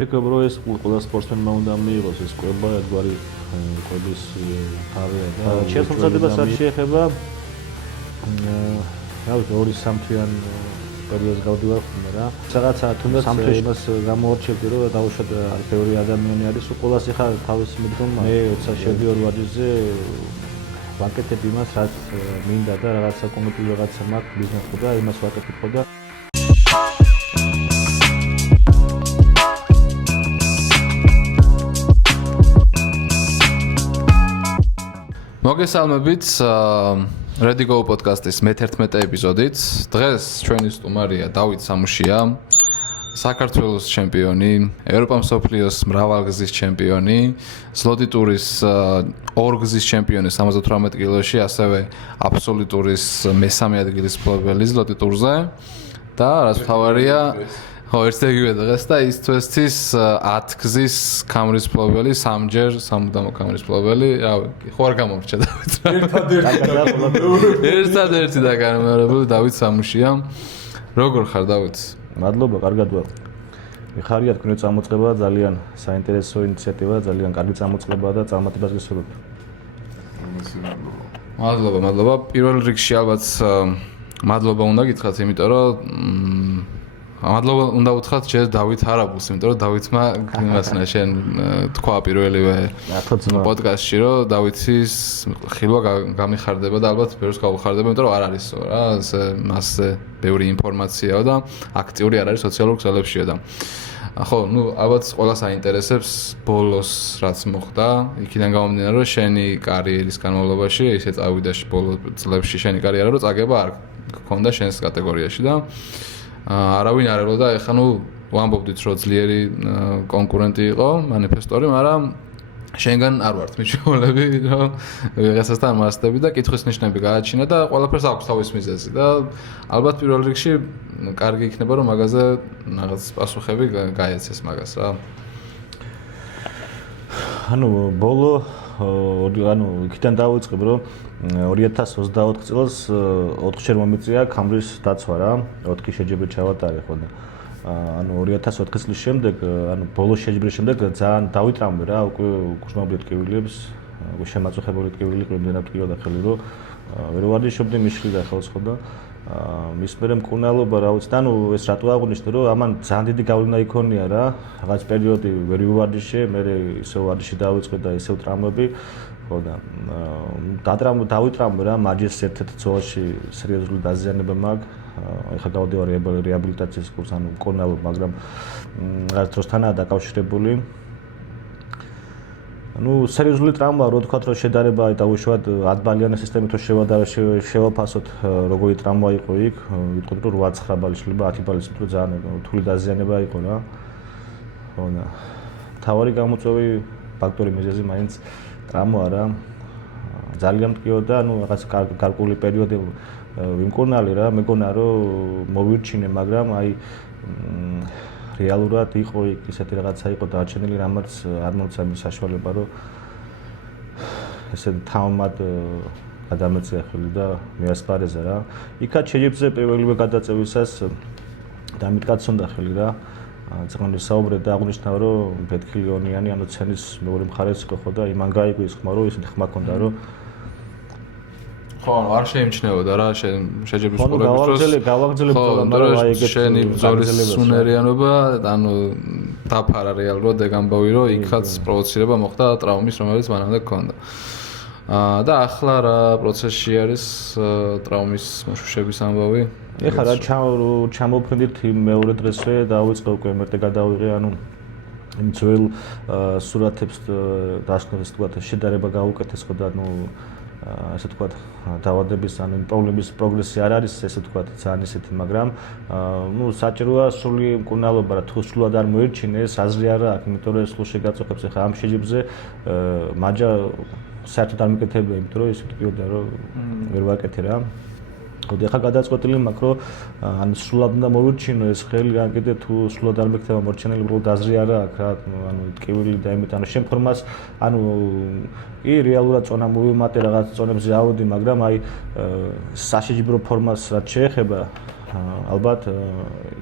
მეკობრო ეს ყველა სპორტსმენმა უნდა მიიღოს ეს კვება, ერთგვარი კვების თავია და შეხვედრებას რაც შეეხება რავი 2-3 თვიან პერიოდს გავდივარ ხოლმე რა. Რაღაცა თუნდაც სამთვეშმას გამოვარჩევდი რომ დაუშვათ ბევრი ადამიანი არის, ყველას ეხა თავისი მიდგომა. მე როცა შევდივარ ვარჯიშზე ვაკეთებ იმას, რაც მინდა და რაღაცა კონკრეტული რაღაცა მაქვს ბიზნესში და იმას ვაკეთებ ხო და მოგესალმებით Ready Go podcast-ის მე-11 ეპიზოდით. დღეს ჩვენი სტუმარია დავით სამუშია, საქართველოს ჩემპიონი, ევროპა მსოფლიოს მრავალგზის ჩემპიონი, სლოდი ტურის ორგზის ჩემპიონი 78 კილოში, ასევე აბსოლუტურის მესამე ადგილის მფლობელი სლოდი ტურზე და რაც მთავარია ხო, ერთგივე დღეს და ის თვესთვის 10 გზის კამრის მფლობელი, სამჯერ სამუდამო კამრის მფლობელი, რავი, ხო არ გამომრჩა დავით. ერთადერთი და განმეორებული დავით სამუშია. როგორ ხარ დავით? მადლობა, კარგად ვარ. მიხარია თქვენი წამოწყება, ძალიან საინტერესო ინიციატივა, ძალიან კარგი წამოწყება და წარმატებას გისურვებ. მადლობა. პირველ რიგში ალბათ მადლობა უნდა გითხრათ, იმიტომ რომ მადლობა უნდა უთხრათ ჯერ დავით არაბულს, იმიტომ რომ დავითმა იმასნა შენ თქვა პირველივე პოდკასტში, რომ დავითის ხილვა გამიხარდება და ალბათ ბევრს გაუხარდება, იმიტომ რომ არ არისო რა, მასზე ბევრი ინფორმაციაა და აქტიური არ არის სოციალურ ქსელებშია და ხო, ალბათ ყველას აინტერესებს ბოლოს რაც მოხდა, იქიდან გამომდინარე, რომ შენი კარიერის განმავლობაში, ისე წავიდა ბოლო წლებში შენი კარიერა, რომ წაგება არ გქონდა შენს კატეგორიაში და არავინ არ ელოდა, ეხლა ვამბობდით, რომ ძლიერი კონკურენტი იყო, მანიფესტორი, მაგრამ შენგან არ ვართ მიჩვეულები, რომ ვიღაცასთან მასდები და კითხვის ნიშნები გააჩინა და ყველაფერს აქვს თავის მიზეზი და ალბათ პირველ რიგში კარგი იქნება, რომ მაგაზე რაღაც პასუხები გაეცეს მაგას რა. ბოლო იქიდან დავიწყებ, რომ 2024 წელს 4-ჯერ მომიწია კამრის დაცვა რა, 4 შეჯიბრით ჩავატარე ხო და 2004 წლის შემდეგ, ბოლო შეჯიბრის შემდეგ ძალიან დავიტრამვე რა, უკვე გრძნობდით ტკივილებს, უკვე შემაწუხებული ტკივილი ყრიმდენად ტკიოდა ხელი, რომ ვერ ვარჯიშობდი მიშლიდა ხელს ხო და მის მერე მკურნალობა რა ვიცი, ეს რატო აღვნიშნე, რომ ამან ძალიან დიდი გავლენა იქონია რა, რაღაც პერიოდი ვერ ვივარჯიშე, მე ისევ ვარჯიში დავიწყე და ისევ ტრამვები ხო და დავიტრამვე რა, მაჯის ერთ-ერთ ცოლაში სერიოზული დაზიანება მაქვს. ეხლა გავდივარ რეაბილიტაციის კურსს, მკურნალობა, მაგრამ რაღაც დროსთანაა დაკავშირებული. სერიოზული ტრამვა, რო თქვათ, რომ შედარება დაუშვათ 10 ბალიანი სისტემით შევაფასოთ, როგორი ტრამვა იყო იქ, ვიტყოდი რომ 8-9 ბალი შეიძლება 10 ბალის უფრო ძალიან რთული დაზიანება იყო რა. ხო და თავარი გამოწვევი ფაქტორი მიზეზი მაინც ტრამვა რა. ძალიან მტკიოდა, რაღაც გარკვეული პერიოდი ვიმკურნალი რა, მეგონა რომ მოვირჩინე, მაგრამ აი რეალურად იყო იქ ისეთი რაღაცა იყო დაჩენილი, რამაც არ მომცა მის საშუალება, რომ ესე თავმად გადამეწია ხელი და მეასპარეზე რა. იქაც შეჯიბრზე პირველივე გადაწევისას დამიტკაცონდა ხელი რა. ძღანი საუბრე და აღნიშნა, რომ ბეთქილიონიანი, ცენის მეორე მხარეს იყო ხო და იმან გაიგო ის ხმა, რომ ისეთი ხმა ქონდა, რომ ხო, არ შეიმჩნეოდა რა, შეჯიბრის ყურების დროს. გავაგრძელებდა, მაგრამ აი ეგეთი შენი ბრძოლის სუნერიანობა, დაფარა რეალურად ეგ ამბავი, რომ იქაც პროვოცირება მოხდა ტრაუმის, რომელიც მანამდე ჰქონდა. და ახლა რა პროცესში არის ტრაუმის მოშუშების ამბავი? ეხლა რა ჩამოვფრინდით მეორე დღესვე დავიწყე უკვე მერტე გადავიღე, იმ ძველ სურათებს დასკვნას თქვა შედარება გაუკეთეს ხო და ესე თქვა დავადების პრობლემის პროგრესი არ არის ესე თქვა ძალიან ისეთი, მაგრამ საჭიროა სრული მკურნალობა რა, თუ სრულად არ მოერჩინეს, აზრი არა აქვს, იმიტომ რომ სულ შეგაწუხებს ეხლა ამ შეჯიბრზე მაჯა საერთოდ არ მიკეთებია, იმიტომ რომ ისე თქვია რომ ვერ ვაკეთე რა. ხო და ეხლა გადაწყვეტილი მაქვს, რომ სრულად უნდა მოვირჩინო ეს ხელი, კიდე თუ სრულად არ მეკეთება მორჩენილი, უბრალოდ აზრი არა აქვს რა, ტკივილი და იმით, შენ ფორმას, კი რეალურად წონა მოვიმატე, რაღაც წონებზე ავოდი, მაგრამ აი საშეჯიბრო ფორმას რაც შეეხება, ალბათ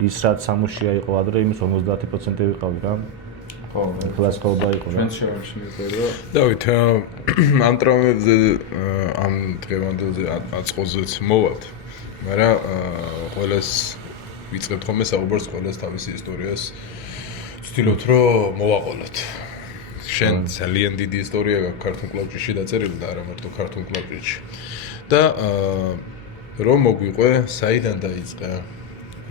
ის რაც სამუშია იყო ადრე, იმის 50% ვიყავი რა. ხო, კლასიკობა იყო რა. ჩვენ შევშინდერო. დავით, ამ ტრამვებზე ამ დღევანდელზე აწყოზეც მოვალთ. მაგრამ ყველას ვიწყებთ ხოლმე საუბარს ყველას თავისი ისტორიას ვცდილობთ რომ მოვაყოლოთ. შენ ძალიან დიდი ისტორია გაქვს ქართულ კლუბში დაწერილი და არა მარტო ქართულ კლუბში. და რომ მოგვიყვე, საიდან დაიწყე?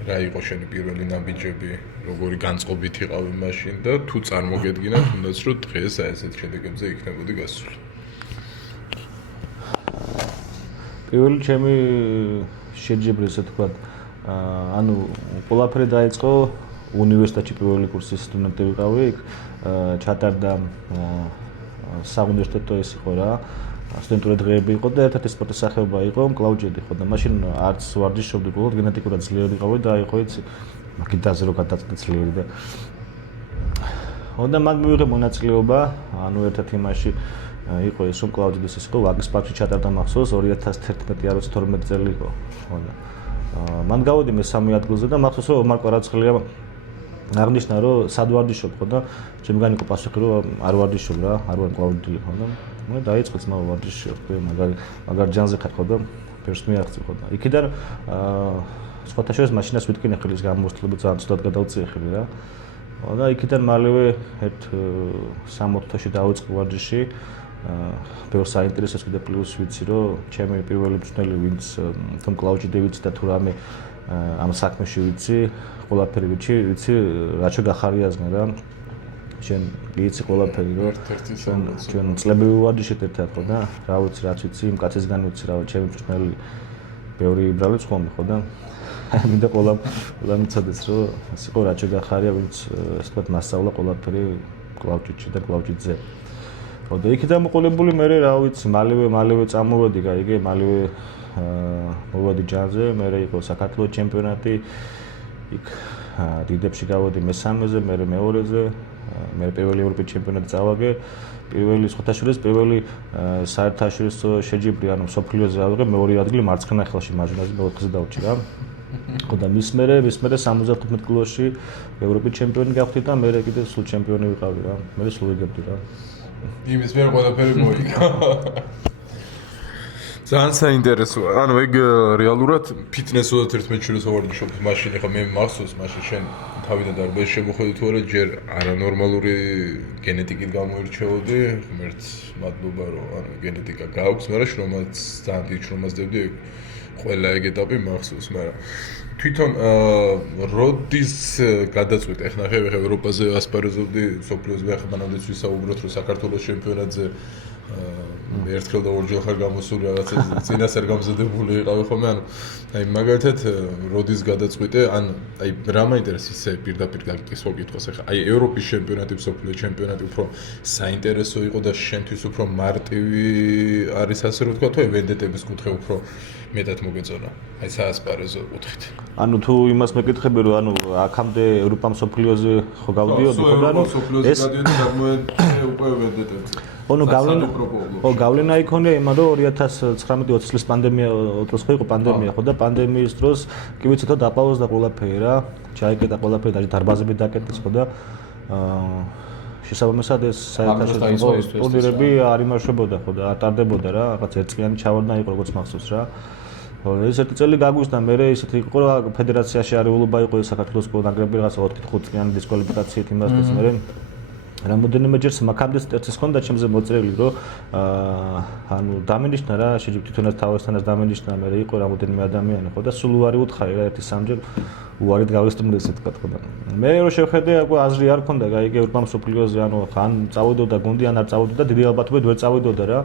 რა იყო შენი პირველი ნაბიჯები? როგორი განწყობით იყავი მაშინ და თუ წარმოგედგინა თუნდაც რომ დღეს აი ესეთ შედეგებზე იქნებოდი გასული. პირველი ჩემი შეჯიბრი ესე თქვა, ანუ ყველაფერი დაიწყო უნივერსიტეტში პირველი კურსის სტუდენტი ვიყავი, იქ ჩატარდა საუნივერსიტეტო ეს იყო რა, სტუდენტური დღეები იყო და ერთ-ერთი სპორტის სახეობა იყო კლაუჯედი ხო და მაშინ არც ვარჯიშობდი, უბრალოდ გენეტიკურად ძლიერი ვიყავი და იყო იცი მაგიდაზე რო გადაწყვეტე ძლიერი და და მან მივიღე მონაწილეობა, ანუ ერთ-ერთი იმაში იყო ეს რომ კლაუჯედის ის იყო ვაგის პარკში ჩატარდა მახსოვს 2011 არ 12 წელი იყო ხო და მან გავედი მესამე ადგილზე და მახსოვს რომ ომარ კვარაცხელია აღნიშნა რომ სად ვარჯიშობ ხო და ჩემგან იყო პასუხი რომ არ ვარჯიშობ რა, არ ვარ კლაუჯედი ხო და მე დაიწყე ძმა ვარჯიში ხო მაგარ ჯანზე ხარ ხო და ფერს მიაღწი ხო და იქიდან სხვათა შორის მაშინას ვიტკინე ხელის გამოსწლები ძალიან ცუდად გადავწიე ხელი რა ხო და იქიდან მალევე ერთ 60 თვეში დავიწყე ვარჯიში ბევრ საინტერესოს კიდე პლუს ვიცი რომ ჩემი პირველი ბრძნელი ვინც თუმ კლაუჯედი ვიცი და თუ რამე ამ საქმეში ვიცი ყველაფერი ვიცი რაჩო გახარიაზნა რა შენ იცი ყველაფერი რომ ჩვენ წლებები ვარჯიშეთ ერთად ხო და რა ვიცი რაც ვიცი იმ კაცისგან ვიცი რა ჩემი ბრძნელი ბევრი იბრალებს ხოლმე ხო და მინდა ყველა მიცოდეს რომ ეს იყო რაჩო გახარია ვინც ასე ვთქვათ მასწავლა ყველაფერი კლაუჯედში და კლაუჯედზე ხო და იქიდან მოყოლებული მე რა ვიცი მალევე წამოვედი გაიგე მალევე მოვედი ჯანზე მე იყო საქართველოს ჩემპიონატი იქ დიდებში გავედი მესამეზე მე მეორეზე მე პირველი ევროპის ჩემპიონატი წავაგე პირველი სხვათაშორის პირველი საერთაშორისო შეჯიბრი ანუ სოფლიოზე ავიღე მეორე ადგილი მარცხენა ხელში მარჯვნაზე მეოთხეზე დავჭი რა ხო და მის მერე 75 კილოში ევროპის ჩემპიონი გავხდი და მე კიდე სულ ჩემპიონი ვიყავი რა მე სულ ვიგებდი რა იმის მერე ყველაფერი მოიგო ძალიან საინტერესოა. ანუ ეგ რეალურად ფიტნესოდაც ერთმანეთს შორის ვარჯიშობთ. მაშინ ხა მე მახსოვს, მაშინ შენ თავიდან დარბაზში შემოხვედი თუ არა ჯერ არანორმალური გენეტიკით გამოირჩეოდი. ღმერთს მადლობა რომ ანუ გენეტიკა გაქვს, მაგრამ შრომაც ძალიან დიდ შრომას დებდი ყველა ეგ ეტაპი მახსოვს, მაგრამ თვითონ როდის გადაწყვეტე ხა ნახე ევროპაზე ასპარეზობდი, სოფლიოზე ხა მანამდეც ვისაუბროთ რომ საქართველოს ჩემპიონატზე ერთხელ და ორჯერ ხარ გამოსული რაღაცა წინასწარ გამზადებული იყავი ხოლმე ანუ აი მაგალითად როდის გადაწყვიტე ან აი რა მაინტერესებს პირდაპირ გაგიკისო კითხვას ახლა აი ევროპის ჩემპიონატი სოფლიო ჩემპიონატი უფრო საინტერესო იყო და შენთვის უფრო მარტივი არის ასე რომ ვთქვა თუ ვენდეტების კუთხე უფრო მეტად მოგეწონა აი საასპარეზო კუთხით ანუ თუ იმას მეკითხები რომ ანუ აქამდე ევროპა სოფლიოზე ხო გავდიოდი ხო და ანუ ეს გადმოეწე უკვე ვენდეტებზე გავლენა იქონია იმან რომ 2019-20 წლის პანდემია დროს ხო იყო პანდემია ხო და პანდემიის დროს კი ვიცი თო დაპაუზდა ყველაფერი რა ჩაიკეტა ყველაფერი და დარბაზები დაკეტეს ხო და შესაბამისად ეს საერთაშორისო ტურნირები არ იმართებოდა ხო და არ ტარდებოდა რა რაღაც ერთწლიანი ჩავარდნა იყო როგორც მახსოვს რა ხო ეს ერთი წელი გაგვიზდა მე ისეთი იყო რომ ფედერაციაში არეულობა იყო საქართველოს ნაკრები რაღაცა 4-5 წლიანი დისკვალიფიკაციით იმას და მე რამოდენიმეჯერ მაგამდე სტერცის ჰქონდა ჩემზე მოწერილი რომ ანუ დამენიშნა რა შეჯიბ თვითონაც თავისთანაც დამენიშნა მე იყო რამოდენიმე ადამიანი ხო და სულ უარი უთხარი რა ერთი სამჯერ უარით გავესტუმრე ესე თქვა ხო და მე რო შევხედე უკვე აზრი არ ქონდა გაიგე ევროპა სოფლიოზე ანუ ხან წავედოდა გუნდი ან არ წავედოდა დიდი ალბათობით ვერ წავედოდა რა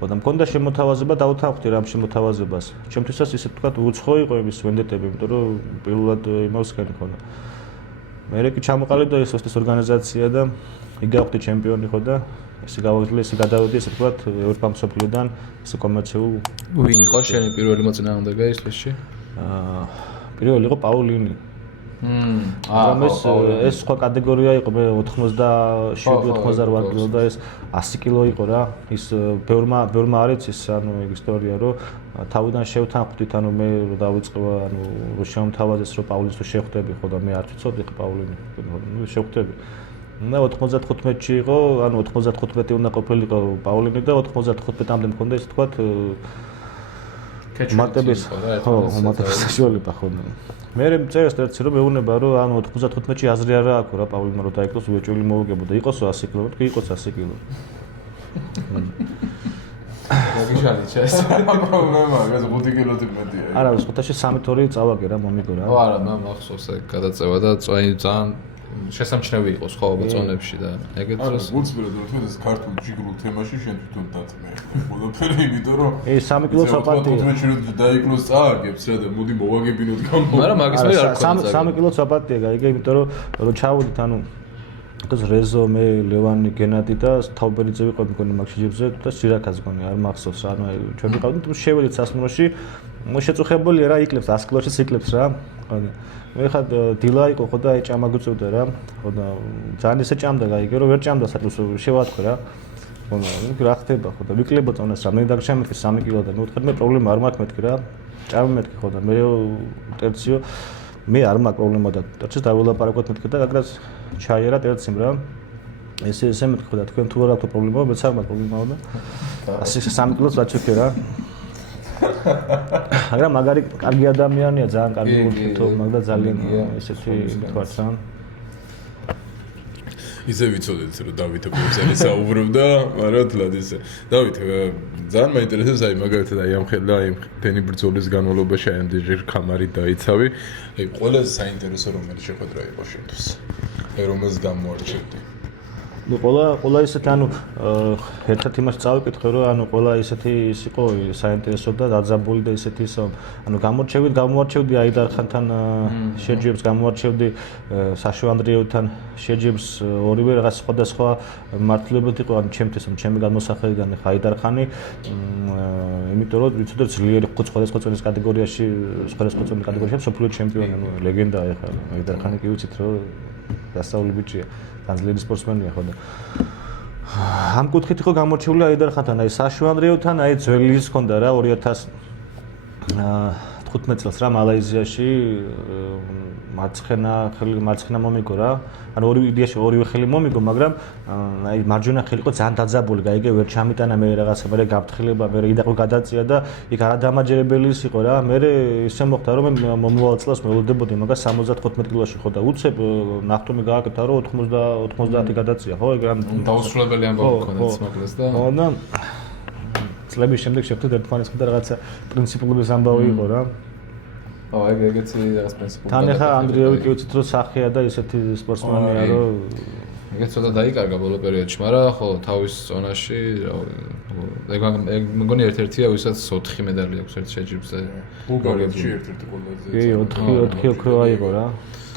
ხო და მქონდა შემოთავაზება დავთანხმდი რა შემოთავაზებას ჩემთვისაც ისე თქვა უცხო იყო იმის ვენდეტები იმიტომ რომ პირველად იმავს ხელი ქონდა მე კი ჩამოყალიბდა ეს ორგანიზაცია და იგავხდი ჩემპიონი ხო და ესე გავაგრძელე ესე გადავედი ესე ვთქვათ ევროპა მსოფლიოდან ესე კომერციულ ვინ იყო შენი პირველი მოწინააღმდეგე ის წლებში? პირველი იყო პაულინი. ეს სხვა კატეგორია იყო მე 87-88 კილო და ეს 100 კილო იყო რა. ის ბევრმა არ იცის ანუ ეგ ისტორია რომ თავიდან შევთანხმდით ანუ მე რომ დავიწყება ანუ რომ შემოთავაზეს რომ პაულინის თუ შეხვდები ხო და მე არ ვიცოდი ხო პაულინი. ნუ შეხვდები. და 95-ში იყო, ანუ 95 უნდა ყოფილიყო პაულინი და 95-მდე მქონდა ისე თქვათ მარტების საშუალება ხო. მე წერს ერთში რომ მეუბნება რომ ანუ 95-ში აზრი არა აქვს რა პაულინმა რომ დაიკლოს უეჭველი მოვუგებოდა. იყოსო 100 კილო, კი იყოს 100 კილო. გაგიშალით ეს პრობლემა, ეს 5 კილოთი მეტია. არა, სხვათაშორის 3-2 წავაგე რა მომიგო რა. არა, მე მახსოვს ეგ გადაწევა და ძალიან შესამჩნევი იყო სხვაობა წონებში და ეგეც დროს გულწრფელად რომ ეს ქართულ ჯიგრულ თემაში შენ თვითონ დათმე ყველაფერი, იმიტომ რომ 3 კილო საპატია. 15-ში რომ დაიკლოს წააგებს რა და მოდი მოვაგებინოთ გამო. მაგრამ მაგის მე არ ქონდა. 3 კილო საპატია გაიგე, იმიტომ რომ ჩავუდით ანუ ეს რეზო მე ლევანი გენადი და თავბერიძე ვიყავ მგონი მაგ შეჯიბზე და სირაქაც მგონი არ მახსოვს რა. ანუ ჩვენ ვიყავით შევედით სასმელოში, მოშეწუხებულია რა იკლებს 100 კილოში იკლებს რა. მე ხა დილა იყო ხო და ჭამა გუწევდა რა. ხო და ძალიან ისე ჭამდა გაიგე რომ ვერ ჭამდა საჭმელს შევატქვე რა. ხო და რა ხდება ხო და ვიკლებო წონას რა. მე დაგშამეთქე 3 კილო და მე ვთქვი მე პრობლემა არ მაქვს მეთქი რა. ჭამე მეთქი ხო და მე ტერციო მე არ მაქვს პრობლემა და ტერცის დავილაპარაკოთ მეთქი და გაგრას ჩაიერა ტერციმ რა. ესე მეთქი ხო და თქვენ თუ არ აქვს პრობლემა, მეც არ მაქვს პრობლემა და 3 კილოს ვაჩუქე რა. მაგრამ მაგარი კარგი ადამიანია, ძალიან კარგი უთითო, მაგრამ ძალიან ესეთი თქვათ რა. ისე ვიცოდეთ რომ დავით ოპოზიცია საუბრობდა, მაგრამ თლად ისე. დავით, ძალიან მაინტერესებს აი მაგალითად აი ამ ხელა აი თენი ბრძოლის განმავლობაში აი ამდენჯერ კამარი დაიცავი. აი ყველაზე საინტერესო რომელი შეხვედრა იყო შენთვის? აი რომელს გამოარჩევდი? ნუ ყველა ისეთი ანუ ერთად იმას წავიკითხე რომ ანუ ყველა ისეთი ის იყო საინტერესო და დაძაბული და ისეთი ის ანუ გამოარჩევდი აიდარხანთან შეჯიბს გამოარჩევდი საშო ანდრიევთან შეჯიბს ორივე რაღაც სხვადასხვა მართლებად იყო ანუ ჩემთვის ჩემი განმოსახედიდან ხა აიდარხანი იმიტომ რომ ვიცოდეთ ძლიერი სხვადასხვა წონის კატეგორიაში მსოფლიო ჩემპიონი ანუ ლეგენდა ხა აიდარხანი კი ვიცით რომ დასავლი ბიჭია განძლიერი სპორტსმენია ხო და ამ კუთხით იყო გამორჩეული აიდარხანთან აი საშო ანდრიევთან აი ძველი ის ჰქონდა რა 2015 წელს რა მალაიზიაში მარცხენა მომიგო რა ანუ ორივე ხელი მომიგო მაგრამ აი მარჯვენა ხელი იყო ძალიან დაძაბული გაიგე ვერ ჩამიტანა მე რაღაცა მე გაფრთხილება მე იდაყო გადაწია და იქ არადამაჯერებელი ის იყო რა მე ისე მოხდა რომ მე მომავალ წელს მელოდებოდი მაგას 75 კილოში ხო და უცებ ნახტომი გააკეთა რომ 90 გადაწია ხო ეგ ამ დაუსრულებელი ამბავი ქონდაც მაგას და ხო და წლების შემდეგ შეხვდით ერთმანეთს და რაღაცა პრინციპულობის ამბავი იყო რა ეგეც რაღაც პრინციპული თან ახლა ანდრიევი კი უცით რომ სახეა და ისეთი სპორტსმენია რომ ეგეც ცოტა დაიკარგა ბოლო პერიოდში მაგრამ ხო თავის ზონაში ეგ მგონი ერთ-ერთია ვისაც 4 მედალი აქვს ერთ შეჯიბზე ბულგარეთში ერთ-ერთი ყველაზე კი 4 ოქროა იყო რა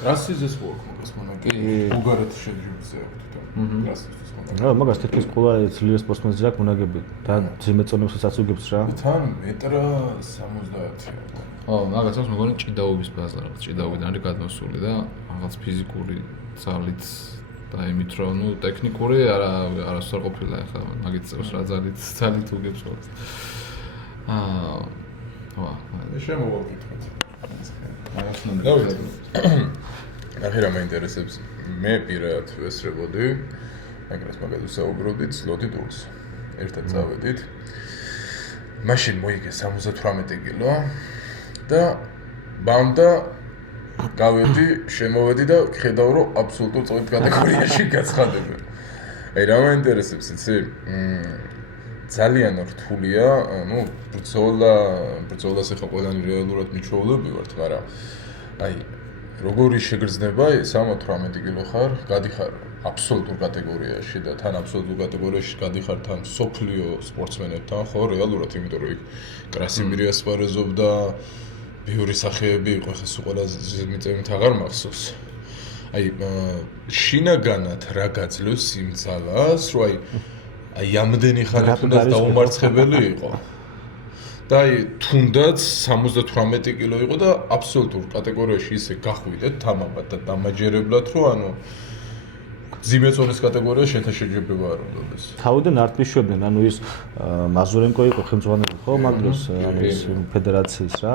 კრასიზეს ვოქმოს მონა კი ბულგარეთის შეჯიბზე აქვს თვითონ კრასიზეს რა მაგას თითქოს ყველა ძლიერ სპორტსმენზე აქვს მონაგები და ძიმე წონებსაც უგებს რა თან მეტრა 70-ია მაგაცაც მეგონი ჭიდაობის ბაზა რაღაც ჭიდაობიდან არის გადმოსული და რაღაც ფიზიკური ძალით და იმით რომ ნუ ტექნიკური არასწორ ყოფილა ახლა მაგით წევს რა ძალით უგებს ხოლმე შემოვაკითხეთ დავით ახლა რა მაინტერესებს მე პირადად ვესწრებოდი მაგრამ მაგალითად საუბრობდით სლოტი დურს ერთად წავედით მაშინ მოიგე 78 კილო და ბანდა გავედი, შემოვედი და ხედავ რომ აბსოლუტურ წონით კატეგორიაში გაცხადება. აი რა მაინტერესებს იცი? ძალიან რთულია, ну, ბრძოლას ახლა ყველანი რეალურად მიჩვეულები ვართ, მაგრამ აი როგორი შეგრძნება 78 კილო ხარ, გადიხარ აბსოლუტურ კატეგორიაში და თან აბსოლუტურ კატეგორიაში გადიხარ თან სოფლიო სპორტსმენებთან, ხო, რეალურად, იმიტომ რომ იქ კრასიმირი ასპარეზობდა ბევრი სახეები იყო, ხა სულ ყველა მიწევით აღარ მახსოვს. აი შინაგანად რა გაძლევს იმ ძალას, რომ აი ამდენი ხანი თუნდაც დაუმარცხებელი იყო. და აი თუნდაც 78 კილო იყო და აბსოლუტურ კატეგორიაში ისე გახვიდეთ თამამად და დამაჯერებლად, რომ ანუ ძიმე წონის კატეგორია შენთან შეჯიბრება არ უნდადეს. თავიდან არტმიშვებდნენ, ანუ ის მაზურენკო იყო ხელმძღვანელი ხო, მაგ დროს ანუ ის ფედერაციის რა.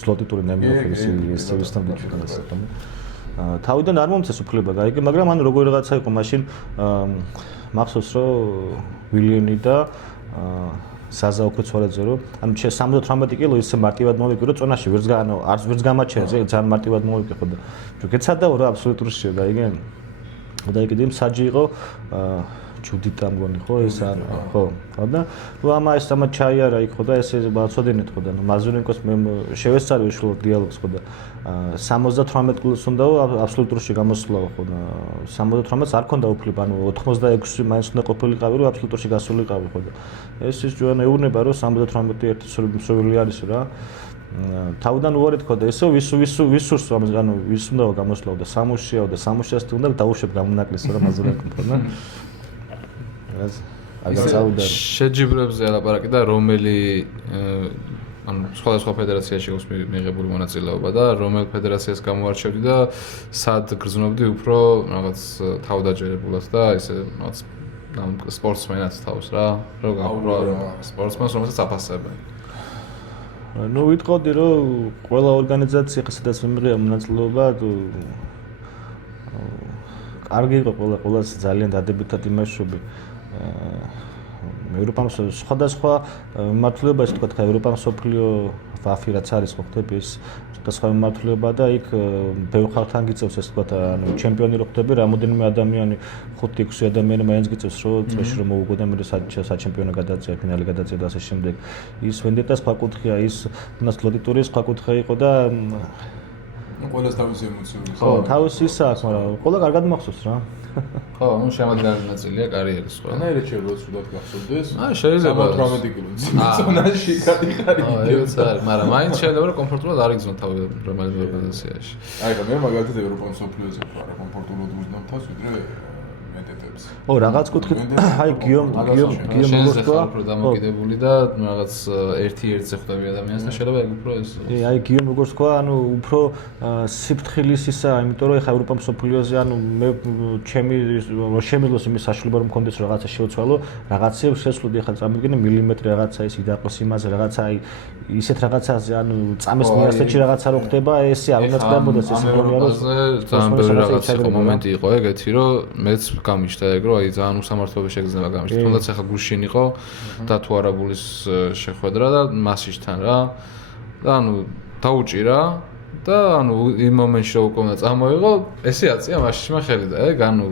სლოტიტური ნემიოფელის ისევისთან დიჩვენეს ახლა. თავიდან არ მომწეს უფლება გაიგე, მაგრამ ანუ როგორ რაღაცა იყო მაშინ მახსოვს რომ ვილიანი და საზა ოქროცვალაძე რომ ანუ 78 კილო ისე მარტივად მოვიყი რომ წონაში არც ვერც გამაჩერე ძალიან მარტივად მოვიყი ხო და გეცადაო რა აბსოლუტურშია გაიგე და იქ საჯი იყო ჯუდიტა მგონი ხო ეს არ ხო და ნუ ამას ჩაიარა იქ ხო და ესე ბაცოდენით ხო და ნუ მაზურენკოს მე შევესწარი უშუალოდ დიალოგს ხო და 78 კილოს უნდაო აბსოლუტურში გამოსვლაო ხო და 78-ს არ ქონდა უფლება ანუ 86 მაინც უნდა ყოფილიყავი რომ აბსოლუტურში გასულიყავი ხო და ეს ის ჯوان ეუბნება რომ 78 ერთი სრული არის რა თავიდან უარეთ ხო და ესე ვისურს ანუ ვის უნდაო გამოსვლაო და სამუშიაო და სამუშიას თუ უნდა დაუშვებ გამონაკლისო რა მაზურენკო ხო და შეჯიბრებზე ალაპარაკი და რომელი ანუ სხვადასხვა ფედერაციაში აქვს მიღებული მონაწილეობა და რომელ ფედერაციას გამოარჩევდი და სად გრძნობდი უფრო რაღაც თავდაჯერებულად და ესე რაღაც სპორტსმენად თავს რა სპორტსმენს რომელსაც აფასებენ ნუ ვიტყოდი რომ ყველა ორგანიზაცია სადაც მიმიღია მონაწილეობა კარგი იყო ყველას ძალიან დადებითად იმაშობი ევროპამ სხვადასხვა მმართველობა ის თქვა ხა ევროპამ სოფლიო ვაფი რაც არის ხო ხდები ეს სხვადასხვა მმართველობა და იქ ბევრ ხალხთან გიწევს ეს თქვა ანუ ჩემპიონი რო ხდები რამოდენიმე ადამიანი 5-6 ადამიანი მაინც გიწევს რომ წრეში რომ მოუგო და მე საჩემპიონო გადაწია ფინალი გადაწია და ასე შემდეგ ის ვენდეტას სხვა კუთხეა ის უნდას გლოდიტურის სხვა კუთხე იყო და ყველას თავისი ემოციური ხო თავისი ისა აქვს მაგრამ ყველა კარგად მახსოვს რა ხო, ну შემადგენელი ნაწილია კარიერის ხო. ანაირად შეიძლება ცუდად გახსოვდეს. შეიძლება 18 კილო. ზონაში გადიხარი. ეს არის, მაგრამ მაინც შეიძლება რომ კომფორტულად არ იგრძნო თავი რომელიც ორგანიზაციაში. აი და მე მაგალითად ევროპულ სოფლიოზე ვარ, კომფორტულად ვიზნავ თავს ვიდრე მეტეტებს. ო რაღაც კუთხით აი გიომ მოგოხდა დამოკიდებული და რაღაც ერთ-ერთზე ხვდები ადამიანს და შეიძლება ეგ უფრო ეს აი გიომ მოგოხდა ანუ უფრო სიფრთხილის ისა იმიტომ რომ ეხა ევროპამ სოფლიოზე ანუ მე ჩემი შემიძლოს იმის საშუალება რომ მქონდეს რაღაცა შევცვალო რაღაცა შესვლოდი ეხა წამიგინე მილიმეტრი რაღაცა ის იდაყოს იმაზე რაღაცა აი ისეთ რაღაცაზე ანუ წამის მიასეთში რაღაცა რო ხდება ესე არ უნდა წდებოდეს ეს მგონია რომ ძალიან ბევრი რაღაც იყო მომენტი იყო ეგეთი რომ მეც გამიჩნდა ეგ რომ აი ძალიან უსამართლობის შეგრძნება გამიჩნდა თუნდაც ახლა გუშინ იყო და თუ არაბულის შეხვედრა და მასიშთან რა და ანუ დაუჭირა და ანუ იმ მომენტში რომ უკვე წამოიღო ესე აწია მაშინ ხელი და ეგ ანუ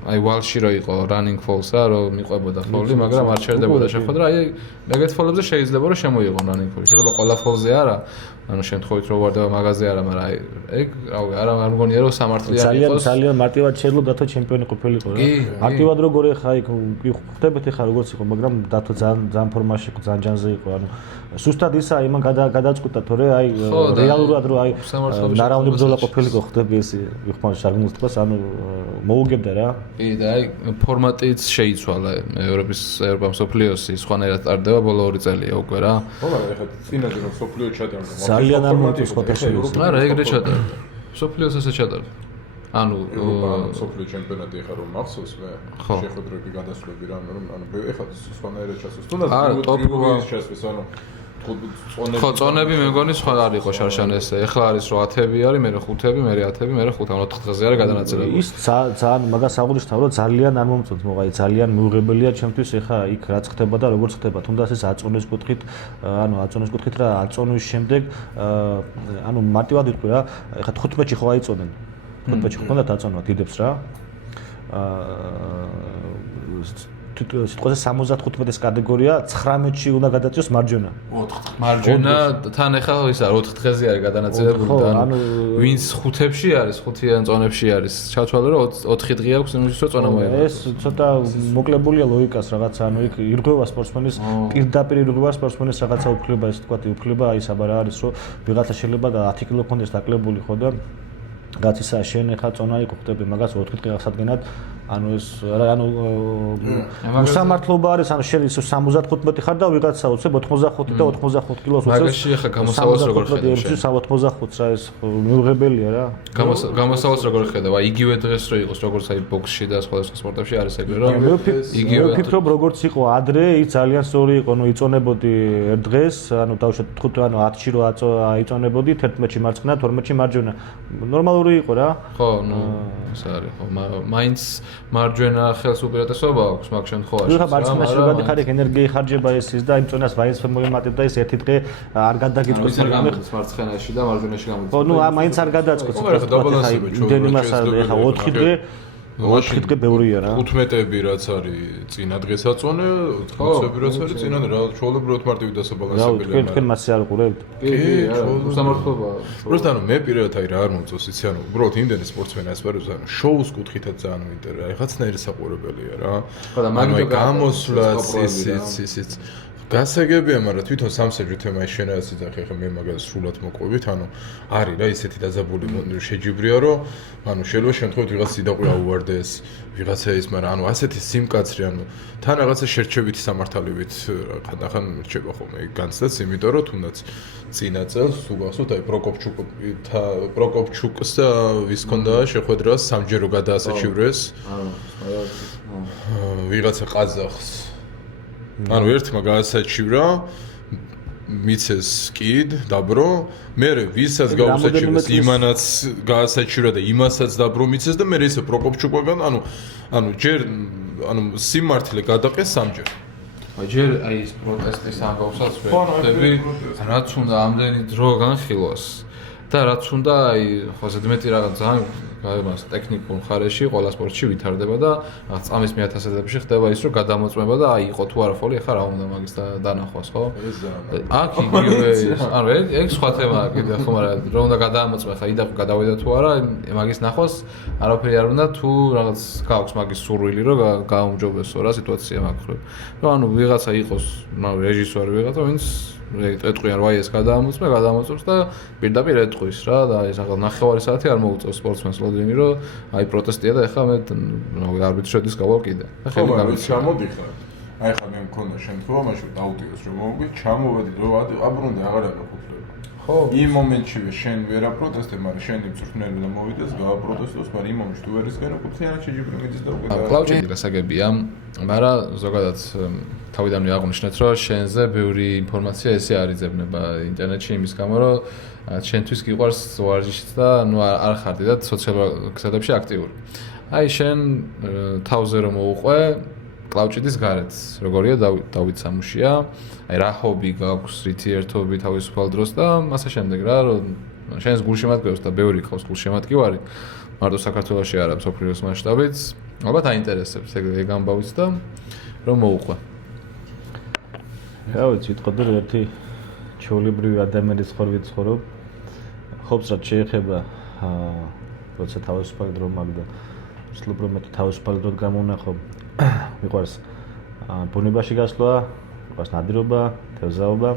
აი ვალში რო იყო running falls რა რომ მიყვებოდა ფოლი მაგრამ არ ჩერდებოდა შეხვედრა აი ეგეთ ფოლებზე შეიძლება რომ შემოიღონ running falls შეიძლება ყველა ფოლზე არა ანუ შემთხვევით რო ვარდება მაღაზია არა მაგრამ აი ეგ რავი არა არ მგონია რომ სამართლიანი იყოს ძალიან მარტივად შეიძლება დათო ჩემპიონი ყოფილიყო რა მარტივად როგორ ხა იქ ხვდებით ხა როგორც იყო მაგრამ დათო ძალიან ფორმაში იყო ძალიან ჯანზე იყო ანუ სუსტად ისა იმან გადაწყვიტა თორე აი რეალურად რომ აი ნარავდი ბრძოლა ყოფილიყო ხვდები ეს ვიხმარ შარგმულს თქოს ანუ მოუგებდა რა კი და აი ფორმატიც შეიცვალა ევროპამ სოფლიოსი სხვანაირად ტარდება ბოლო 2 წელია უკვე რა ხო მაგრამ ეხლა წინაზე რომ სოფლიო ჩატარდა ძალიან არ მომწონს ფოტოშოპი არა ეგრე ჩატარდა სოფლიოს ესე ჩატარდა ანუ სოფლიო ჩემპიონატი ეხლა რომ მახსოვს მე შეხვედრები გადასვლები რა რომ ანუ ეხლა სხვანაირად ჩასვეს თუნდაც ტოპის ჩასვეს ანუ ხო წონები მე მგონი სხვა არ იყო შარშან ესე ეხლა არის რომ 10-ები არის მე 5-ები მე 10-ები მე 5 ანუ 4 დღეზე არის გადანაწილებული ის ძალიან მაგას აღნიშნავ რომ ძალიან არ მომწონს მოყაი ძალიან მიუღებელია ჩემთვის ეხლა იქ რაც ხდება და როგორც ხდება თუნდაც ეს აწონის კუთხით ანუ აწონის კუთხით რა აწონის შემდეგ ანუ მარტივად ვიტყვი რა ეხლა 15-ში ხო აიწოდნენ 15-ში ხონდა დაწონვა დიდებს რა სიტყვაზე 75-ის კატეგორია 19-ში უნდა გადაწიოს მარჯვენა. 4 მარჯვენა თან ახლა ის არის 4 დღეზე არის გადანაწილებული და ანუ ვინც 5-ებში არის 5-იან წონებში არის ჩათვალე რომ 4 დღე აქვს იმისთვის რომ წონა მოეღო. ეს ცოტა მოკლებულია ლოგიკას რაღაცა ანუ იქ ირღვევა სპორტსმენის პირდაპირ ირღვევა სპორტსმენის რაღაცა უფლება ეს თქვა უფლება ის აბარა არის რომ ვიღაცა შეიძლება და 10 კილო კონდეს დაკლებული ხო და რაც ისა შენ ახლა წონა იყო ხდები მაგას 4 დღე აღსადგენად ანუ ეს ანუ უსამართლობა არის ანუ შენ ის 75 ხარ და ვიღაცა უცებ 85 და 85 კილოს უცებ მაგაში ახლა გამოსავალს როგორ ხედავ შენ 85 რა ეს მიუღებელია რა გამოსავალს როგორ ხედავ აი იგივე დღეს რო იყოს როგორც აი ბოქსში და სხვადასხვა სპორტებში არის ეგრე რომ იგივე ვფიქრობ როგორც იყო ადრე ის ძალიან სწორი იყო ნუ იწონებოდი ერთ დღეს ანუ დავუშვათ 5 ანუ 10-ში რო აიწონებოდი 11-ში მარცხნა 12-ში მარჯვენა ნორმალური აბსოლუტური იყო რა. ხო, ნუ ეს არის ხო, მაინც მარჯვენა ხელს უპირატესობა აქვს მაგ შემთხვევაში. ვიღა მარცხენაში რო გადიხარეთ ენერგია იხარჯება ის და იმ წონას ვაინს მოიმატებ და ის ერთი დღე არ გადაგიწყვეტს მარცხენაში და მარჯვენაში გამოდის. ხო, ნუ მაინც არ გადაწყობს. იმდენი მასა ეხა 4 დღე 4 დღე ბევრია რა. 15-ები რაც არის წინა დღესაწონე, 20-ები რაც არის წინა რა ჩვეულებრივად მარტივი დასაბალანსებელია. თქვენ მასე არ ყურებთ? კი, სამართლობაა. просто ანუ მე პირადად აი რა არ მომწონს იცი ანუ უბრალოდ იმდენი სპორტსმენი ასპარეზობს ანუ შოუს კუთხითაც ძალიან უინტერესია. ეხაცნაირი საყურებელია რა. ხო და მაგით გამოსვლაც ის გასაგებია, მაგრამ თვითონ სამსაჯო თემა შენაც იძახე ხა მე მაგას სრულად მოყვებით, ანუ არის რა ისეთი დაძაბული შეჯიბრია, რომ ანუ შეიძლება შემთხვევით ვიღაც სიდაყვი აუვარდეს, ვიღაცა ის, მაგრამ ანუ ასეთი სიმკაცრი, ანუ თან რაღაცა შერჩევითი სამართალივით ხანდახან რჩება ხოლმე განცდაც, იმიტომ რომ თუნდაც წინა წელს თუ გახსოვთ აი პროკოპჩუკს და ვის ჰქონდა შეხვედრა სამჯერო გადაასაჩივრეს. ვიღაცა ყაზახს ანუ ერთმა გაასაჩივრა მიცეს კიდ დაბრო მე ვისაც გაუსაჩივრეს იმანაც გაასაჩივრა და იმასაც დაბრო მიცეს და მე ისე პროკოპჩუკაგან ანუ ჯერ ანუ სიმართლე გადაყეს სამჯერ ჯერ აი ეს პროტესტის ამბავსაც ვეძები რაც უნდა ამდენი დრო განხილვას და რაც უნდა აი ხო ზედმეტი რაღაც ძალიან გამას ტექნიკურ მხარეში ყველა სპორტში ვითარდება და წამის მეათასადებში ხდება ის რომ გადამოწმება და აი იყო თუ არა ფოლი ახლა რა უნდა მაგის დანახვას ხო აქ იგივე ანუ ეგ სხვა თემაა კიდე ხო მაგრამ რომ უნდა გადამოწმე ხა იდა გადავიდა თუ არა მაგის ნახვას არაფერი არ უნდა თუ რაღაც გაქვს მაგის სურვილი რომ გაუმჯობესო რა სიტუაცია მაგ ხრო რომ ანუ ვიღაცა იყოს რეჟისორი ვიღაცა ვინც ეტყვიან რომ აი ეს გადამოწმებს და პირდაპირ ეტყვის რა და ეს რაღაც ნახევარი საათი არ მოუწევს სპორტსმენს ლოდინი რომ აი პროტესტია და ეხლა მე არბიტრჟედის გავალ კიდე და ხელი გამოდიხარ აი ხა მე მქონდა შემთხვევა მაშინ დაუტიროს რომ მოვიდი ჩამოვედი რომ აბრუნდა აღარ აკუფლება ხო იმ მომენტშივე შენ ვერ აპროტესტე მაგრამ შენი მწვრთნელი და მოვიდეს გააპროტესტოს მაგრამ იმ მომენტში თუ ვერ ისგენო კუთხიანად შეჯიბრი მიდის და უკვე კლაუჭედი გასაგებია მაგრამ ზოგადად თავიდანვე აღნიშნეთ რომ შენზე ბევრი ინფორმაცია ესე არ იძებნება ინტერნეტში იმის გამო რომ შენთვის გიყვარს ვარჯიშიც და ნუ არ ხარდი და სოციალურ ქსელებში აქტიური აი შენ თავზე რომ მოუყვე კლაუჭედის გარეთ როგორია დავით სამუშია აი რა ჰობი გაქვს რითი ერთობი თავისუფალ დროს და მასა შემდეგ რა რომ შენს გულშემატკივარს და ბევრი ყავს გულშემატკივარი მარტო საქართველოში არა მსოფლიოს მასშტაბით ალბათ აინტერესებს ეგ ამბავიც და რომ მოუყვე რა ვიცი თქო ერთი ჩვეულებრივი ადამიანის ხორვით ცხოვრობ ხობს რაც შეეხება როცა თავისუფალი დრო მაგდა სულ მეტი თავისუფალი დრო გამონახო მიყვარს ბუნებაში გასვლა მიყვარს ნადირობა თევზაობა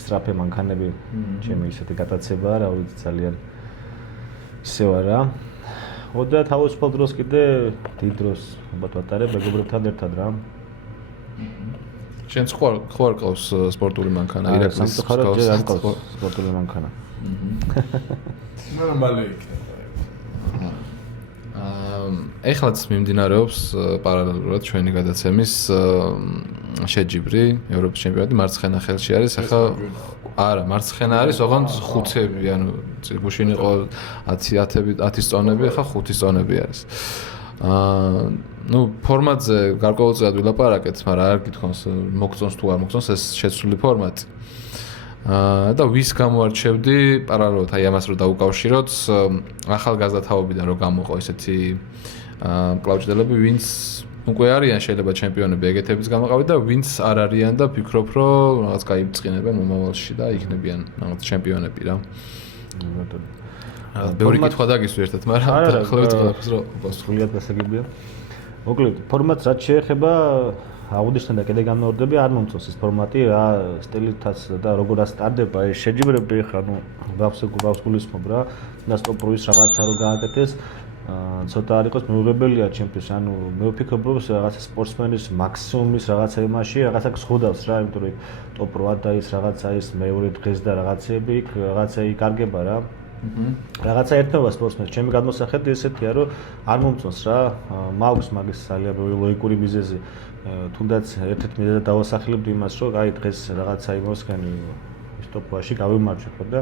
სწრაფი მანქანები ჩემი ისეთი გატაცებაა რა ვიცი ძალიან ისევ არა და თავისუფალ დროს კიდე დიდ დროს ალბათ ვატარებ მეგობრებთან ერთად რა შენც ხوار ყავს სპორტული მანქანა ირაკლის სამწუხაროდ ჯერ არ ყავს სპორტული მანქანა ნორმალი ეხლაც მიმდინარეობს პარალელურად ჩვენი გადაცემის შეჯიბრი ევროპის ჩემპიონატი მარცხენა ხელში არის ახლა არა მარცხენა არის ოღონდ 5-ები ანუ გუშინ იყო 10 წონები ახლა 5 წონები არის ну ფორმატზე გარკვეულწილად ვილაპარაკეთ მაგრამ არ გითხონს მოგწონს თუ არ მოგწონს ეს შეცვლილი ფორმატი და ვის გამოარჩევდი პარალელურად აი ამას რომ დაუკავშიროთ ახალგაზრდა თაობიდან რომ გამოყო ესეთი კლაუჭდელები ვინც უკვე არიან შეიძლება ჩემპიონები ეგეთების გამოყავით და ვინც არ არიან და ფიქრობ რომ რაღაც გაიბწყინებენ მომავალში და იქნებიან რაღაც ჩემპიონები რა ბევრი კითხვა დაგისვი ერთად მაგრამ ახლავე წელს რომ სრულიად გასაგებია მოკლედ ფორმატს რაც შეეხება აუდიშთან და კიდე განმეორდები არ მომწონს ეს ფორმატი რა სტილითაც და როგორ ასტარდება ეს შეჯიბრები ხა ნუ ბავშვს გულისხმობ რა და სტოპ-პროვის რაღაცა რო გააკეთეს ცოტა არ იყოს მიუღებელია ჩემთვის ანუ მე ვფიქრობ რომ რაღაცა სპორტსმენის მაქსიმუმის რაღაცა იმაში რაღაცა გსხუდავს რა იმიტომ რომ ტოპ-პროა და ის რაღაცა ის მეორე დღეს და რაღაცები იქ რაღაცა იკარგება რა რაღაცა ერთობა სპორტსმენს ჩემი გადმოსახედი ესეთია რომ არ მომწონს რა მაქვს მაგის ძალიან ლოგიკური მიზეზი თუნდაც ერთ-ერთ მიზეზად დავასახელებდი იმას რომ აი დღეს რაღაცა იმოსგანი სტოპ-პროაში გავიმარჯვებ და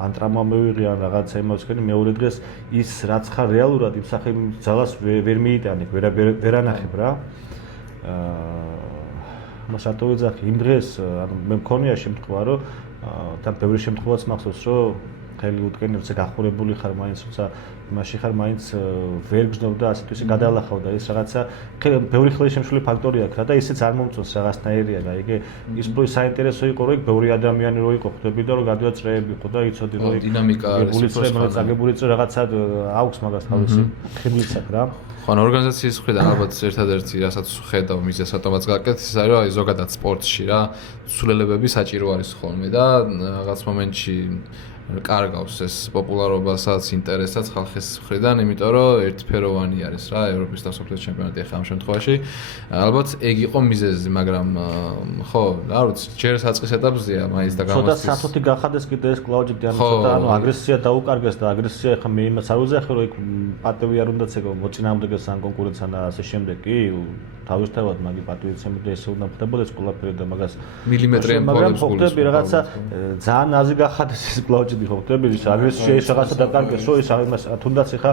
ან ტრამვა მივიღე ან რაღაცა იმავსკენი მეორე დღეს ის რაც ხარ რეალურად იმ სახის ძალას ვერ მიიტანებ, ვერ ანახებ რა. მოსატო ვიძახი იმ დღეს ანუ მე მქონია შემთხვევა რომ თან ბევრი შემთხვევაც მახსოვს რომ ხელი უტკენი როცა გახურებული ხარ მაინც როცა იმაში ხარ მაინც ვერ გჯდობ და ასეთ ისე გადალახავ და ეს რაღაცა ბევრი ხელი შემშული ფაქტორი აქვს რა და ისეც არ მომწონს რაღაცნაირია და იგი ის პლუს საინტერესო იყო რომ ბევრი ადამიანი რო იყო ხვდები და რომ გადააწრეები იყო და იცოდი რომ დინამიკა არის წაგებული წრე რაღაცა აქვს მაგას თავისი ხიბლიცაკ რა ხან ორგანიზაციის მხრიდან ალბათ ერთადერთი რასაც ხედავ მიზეზს რატომაც გაკეთეს ის არის რომ ზოგადად სპორტში რა ცვლილებები საჭირო არის ხოლმე და რაღაც მომენტში კარგავს ეს პოპულარობასაც, ინტერესსაც ხალხის მხრიდან, იმიტომ რომ ერთფეროვანი არის რა ევროპის და მსოფლიოს ჩემპიონატი ახლა ამ შემთხვევაში. ალბათ ეგ იყო მიზეზი, მაგრამ ხო, არ ვიცი, ჯერ საწყის ეტაპზეა მაინც და გამოსცეს. ცოტა საფრთხე გახადეს კიდე ეს კლაუჯი და ცოტა ანუ აგრესია დაუკარგეს და აგრესია ახლა მე იმას არ ვუძახი რომ იქ პატევი არ უნდა ცეკო მოწინააღმდეგეს ან კონკურენტსთან და ასე შემდეგ კი თავისთავად მაგი პატივიცემი და ესე უნდა ხდებოდეს ყველაფერი და მაგას მილიმეტრიან ფოლებს გულისხმობ. რაღაცა ძალიან აზი გახადეს ეს კლაუჯი ხო ხდები ის აგრესია ის რაღაცა დაკარგეს რომ ის იმას თუნდაც ახლა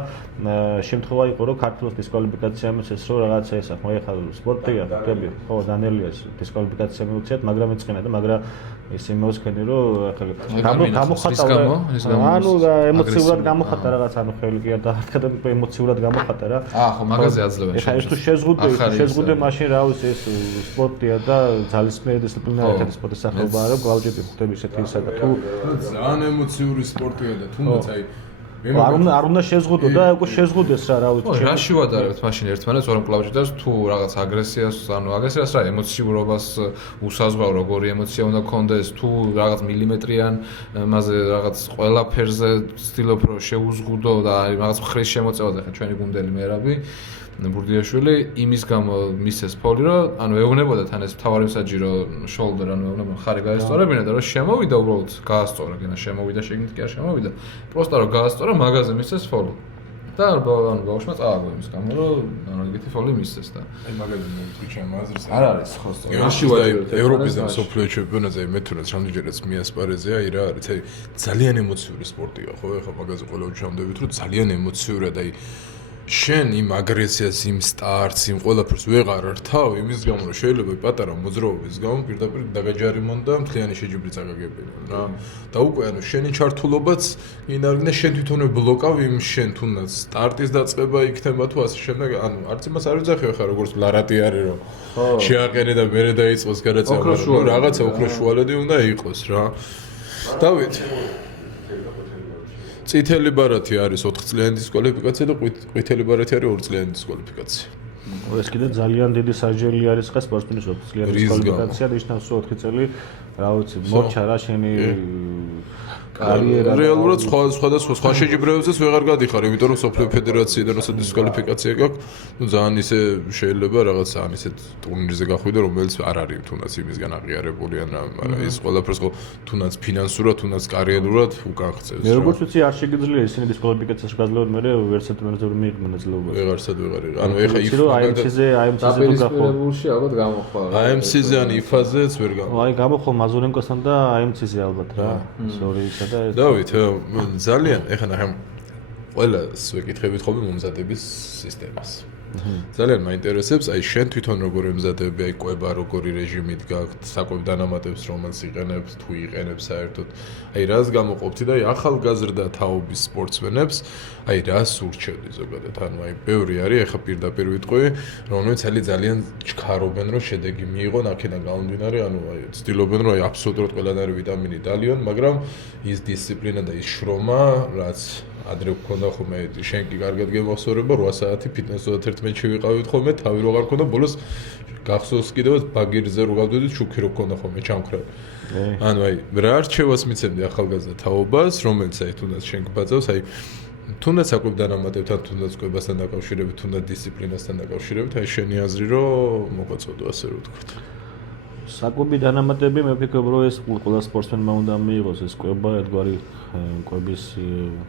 შემთხვევა იყო რომ ქართლის დისკვალიფიკაცია მისცეს რომ რაღაცა ეს ახლა სპორტია ხდები ხო დანელიას დისკვალიფიკაცია მიუწიათ მაგრამ ეწყინა და მაგრამ ის იმოსქენი რომ ახლა გამოხატა ანუ ემოციურად გამოხატა რაღაც ანუ ხელი კი არ დაახტა და ემოციურად გამოხატა რა ხო მაგაზე აძლევენ ახლა ეს თუ შეზღუდე მაშინ რა ვიცი ეს სპორტია და ძალისმიერი დისციპლინა ერთ-ერთი სპორტის სახეობაა რომ კლაუჯები ხდები ისეთი ისა და თუ ძალიან ემოციური სპორტია და თუნდაც აი არ უნდა შეზღუდო და უკვე შეზღუდეს რა ვიცი რა შევადარებთ მაშინ ერთმანეთს რომ კლაუჯი და თუ რაღაც აგრესიას ანუ აგრესიას რა ემოციურობას უსაზღვრავ როგორი ემოცია უნდა გქონდეს თუ რაღაც მილიმეტრიან მასე რაღაც ყველაფერზე ვცდილობ რომ შეუზღუდო და რაღაც ხრის შემოწევა და ხა ჩვენი გუნდელი მერაბი ბურდიაშვილი იმის გამო მისცეს ფოლი რომ ანუ ეუბნებოდა თან ეს მთავარი მსაჯირო შოლდერ ანუ ეუბნებოდა ხარი გაესწორებინა და რომ შემოვიდა უბრალოდ გაასწორა გენა შემოვიდა შეგნით კი არ შემოვიდა პროსტა რომ გაასწორა მაგაზე მისცეს ფოლი და ანუ ბავშვმა წააგო იმის გამო რომ ანუ ეგეთი ფოლი მისცეს და აი მაგაზე მოვიტყვი ჩემ აზრს არ არის ხო ევროპის და მსოფლიო ჩემპიონატზე მე თუნდაც რამდენჯერაც მიასპარეზეა აი რა არის აი ძალიან ემოციური სპორტია ხო ეხლა მაგაზე ყველა უჩამდებით რომ ძალიან ემოციურია და აი შენ იმ აგრესიას, იმ სტარტს, იმ ყველაფერს ვეღარ რთავ იმის გამო რომ შეიძლება პატარა მოძრაობის გამო პირდაპირ დაგაჯარიმონ და მთლიანი შეჯიბრი წაგაგებინონ რა. და უკვე ანუ შენი ჩართულობაც ინარგნა შენ თვითონვე ბლოკავ იმ შენ თუნდაც სტარტის დაწყება იქნება თუ ასე შემდეგ ანუ არც იმას არ ვიძახი ხა როგორც ლარატი არის რომ შეაყენე და მერე დაიწყოს გადაცემა რომ რაღაცა უფრო შუალედი უნდა იყოს რა. დავით წითელი ბარათი არის 4 წლიანი დისკვალიფიკაცია და ყვითელი ბარათი არის 2 წლიანი დისკვალიფიკაცია. ეს კიდე ძალიან დიდი სასჯელი არის ხა სპორტსმენის 4 წლიანი დისკვალიფიკაცია და ისთან 4 წელი რა ვიცი მორჩა რა შენი კარიერა რეალურად სხვა შეჯიბრებებზეც ვეღარ გადიხარ, იმიტომ რომ სოფლიო ფედერაციიდან როცა დისკვალიფიკაცია გაქვს, ну ძალიან ისე შეიძლება რაღაც ან ისე ტურნირზე გახვიდე, რომელიც არ არის თუნდაც იმისგან აღიარებული ან მაგრამ ის ყველაფერს ხო თუნდაც ფინანსურად, თუნდაც კარიერულად უკან ხწევს. მე როგორც ვიცი არ შეგიძლია ისინი დისკვალიფიკაციაში გაძლევენ, მე ვერსად ვერ მიიღ მონაწილეობას. ვეღარსად ვეღარ. ანუ ეხა IMC-ზე თუ გახვალებულში ალბათ გამოხვალ. IMC-ზე ან IFA-ზეც ვერ გამოხვალ. აი გამოხვალ მაზურენკოსთან და IMC-ზე ალბათ რა. სორი ისა და დავით ძალიან ეხლა ნახე ყველას ვეკითხებით ხოლმე მომზადების სისტემას. ძალიან მაინტერესებს აი შენ თვითონ როგორ ემზადები, აი კვება როგორი რეჟიმით გაქვს, საკვებ დანამატებს რომელს იყენებს, თუ იყენებს საერთოდ. აი რას გამოყოფთი და აი ახალგაზრდა თაობის სპორტსმენებს აი რას ურჩევდი ზოგადად. ანუ აი ბევრი არის, ეხლა პირდაპირ ვიტყვი, რომელიც ძალიან ჩქარობენ რომ შედეგი მიიღონ აქედან გამომდინარე, ანუ აი ცდილობენ რომ აი აბსოლუტურად ყველანაირი ვიტამინი დალიონ, მაგრამ ის დისციპლინა და ის შრომა, რაც ადრე გქონდა ხოლმე შენ კი კარგად გემახსოვრება 8 საათი ფიტნეს 31-ში ვიყავით ხოლმე თავი რო აღარ ქონდა ბოლოს გახსოვს კიდევ ბაგირზე რო გავდივდით შუქი რო ქონდა ხოლმე ჩამქრალ. ანუ აი რა რჩევას მიცემდი ახალგაზრდა თაობას რომელიც აი თუნდაც შენ გბაძავს აი თუნდაც საკვებ დანამატებთან თუნდაც კვებასთან დაკავშირებით თუნდაც დისციპლინასთან დაკავშირებით აი შენი აზრი რომ მოგვაწოდო ასე რომ ვთქვით. საკვები დანამატები მე ვფიქრობ რომ ეს ყველა სპორტსმენმა უნდა მიიღოს ეს კვება ერთგვარი კვების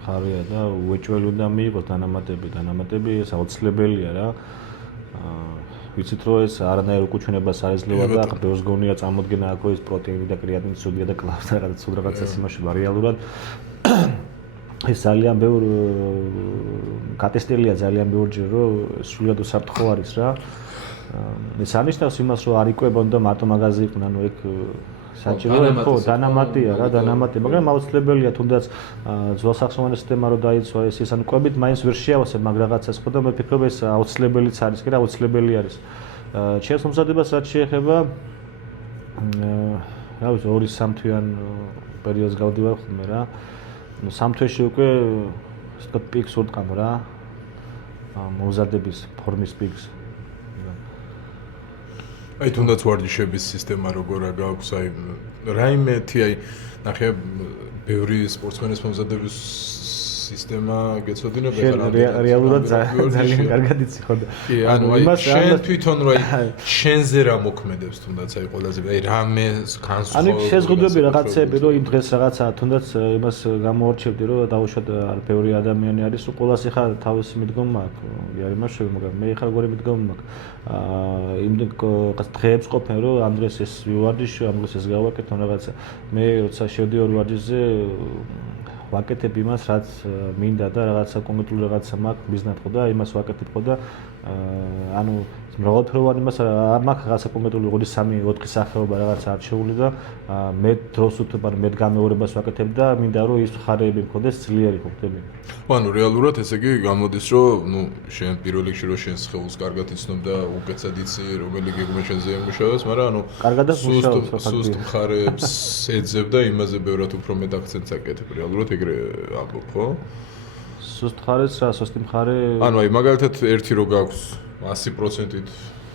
ხარია და უეჭველი უნდა მიიღოს დანამატები ეს აუცილებელია რა ვიცით რომ ეს არანაირ უკუჩვენებას არ ეძლევა და ბევრს გონია წარმოდგენა აქვს ეს პროტეინი და კრეატინი სუდია და კლავს რაღაც სულ რაღაცას იმაშობა რეალურად ეს ძალიან ბევრ გატესტილია ძალიან ბევრჯერ რომ სულად უსაფრთხო არის რა ეს ანიშნავს იმას რომ არ იკვებონ და მარტო მაგაზე იყვნენ ანუ ეგ საჭიროა ხო დანამატია რა დანამატია მაგრამ აუცილებელია თუნდაც ძველსახსოვანი სისტემა რო დაიცვა ეს ანუ კვებით მაინც ვერ შეავსებ მაგ რაღაცას ხო და მე ვფიქრობ ეს აუცილებელიც არის კი რა აუცილებელი არის ჩემს მომზადებას რაც შეეხება რა ვიცი 2-3 თვიან პერიოდს გავდივარ ხოლმე რა 3 თვეში უკვე ასე ვთქვათ პიკს ვუტყავ რა მომზადების ფორმის პიკს აი თუნდაც ვარჯიშების სისტემა როგორ გაქვს აი რაიმე თი აი ნახე ბევრი სპორტსმენის მომზადების სისტემა გეცოდინებ ეხლა რეალურად ძალიან კარგად იცი ხო და კი ანუ აი შენ თვითონ რა შენზე რა მოქმედებს თუნდაც აი ყველაზე აი რამე განსხვავებული ანუ შეზღუდვები რაღაცები რომ იმ დღეს რაღაცა თუნდაც იმას გამოვარჩევდი რომ დავუშვათ არ ბევრი ადამიანი არის რომ ყოველას ეხა თავისი მიდგომა აქვს არ იმაშოვე მაგრამ მე ეხა როგორი მიდგომა მაქვს იმ დღეებს ყოფენ რომ ამ დღეს ეს ვივარჯიშო ამ დღეს ეს გავაკეთო რაღაცა მე როცა შევდივარ ვარჯიშზე ვაკეთებ იმას რაც მინდა და რაღაცა კონკრეტული რაღაცა მაქვს მიზნად ხო და იმას ვაკეთებ ხო და ანუ მრავალფეროვანი იმას არ მაქვს რაღაცა კონკრეტული 2-3-4 სახეობა რაღაცა არჩეული და მე დროს უთებ ან მე გამეორებას ვაკეთებ და მინდა რომ ის ხარეები მქონდეს ძლიერი ხო ხდები ანუ რეალურად ესე იგი გამოდის რომ ნუ შენ პირველ რიგში რომ შენ სხეულს კარგად იცნობ და უკეთესად იცი რომელი გეგმა შენზე იმუშავებს მაგრამ ანუ კარგადაც მუშაობს სუსტ მხარებს ეძებ და იმაზე ბევრად უფრო მეტ აქცენტს აკეთებ რეალურად ეგრე ამბობ ხო სუსტ მხარეს რა სუსტი მხარე ანუ აი მაგალითად ერთი რო გაქვს 100%-ით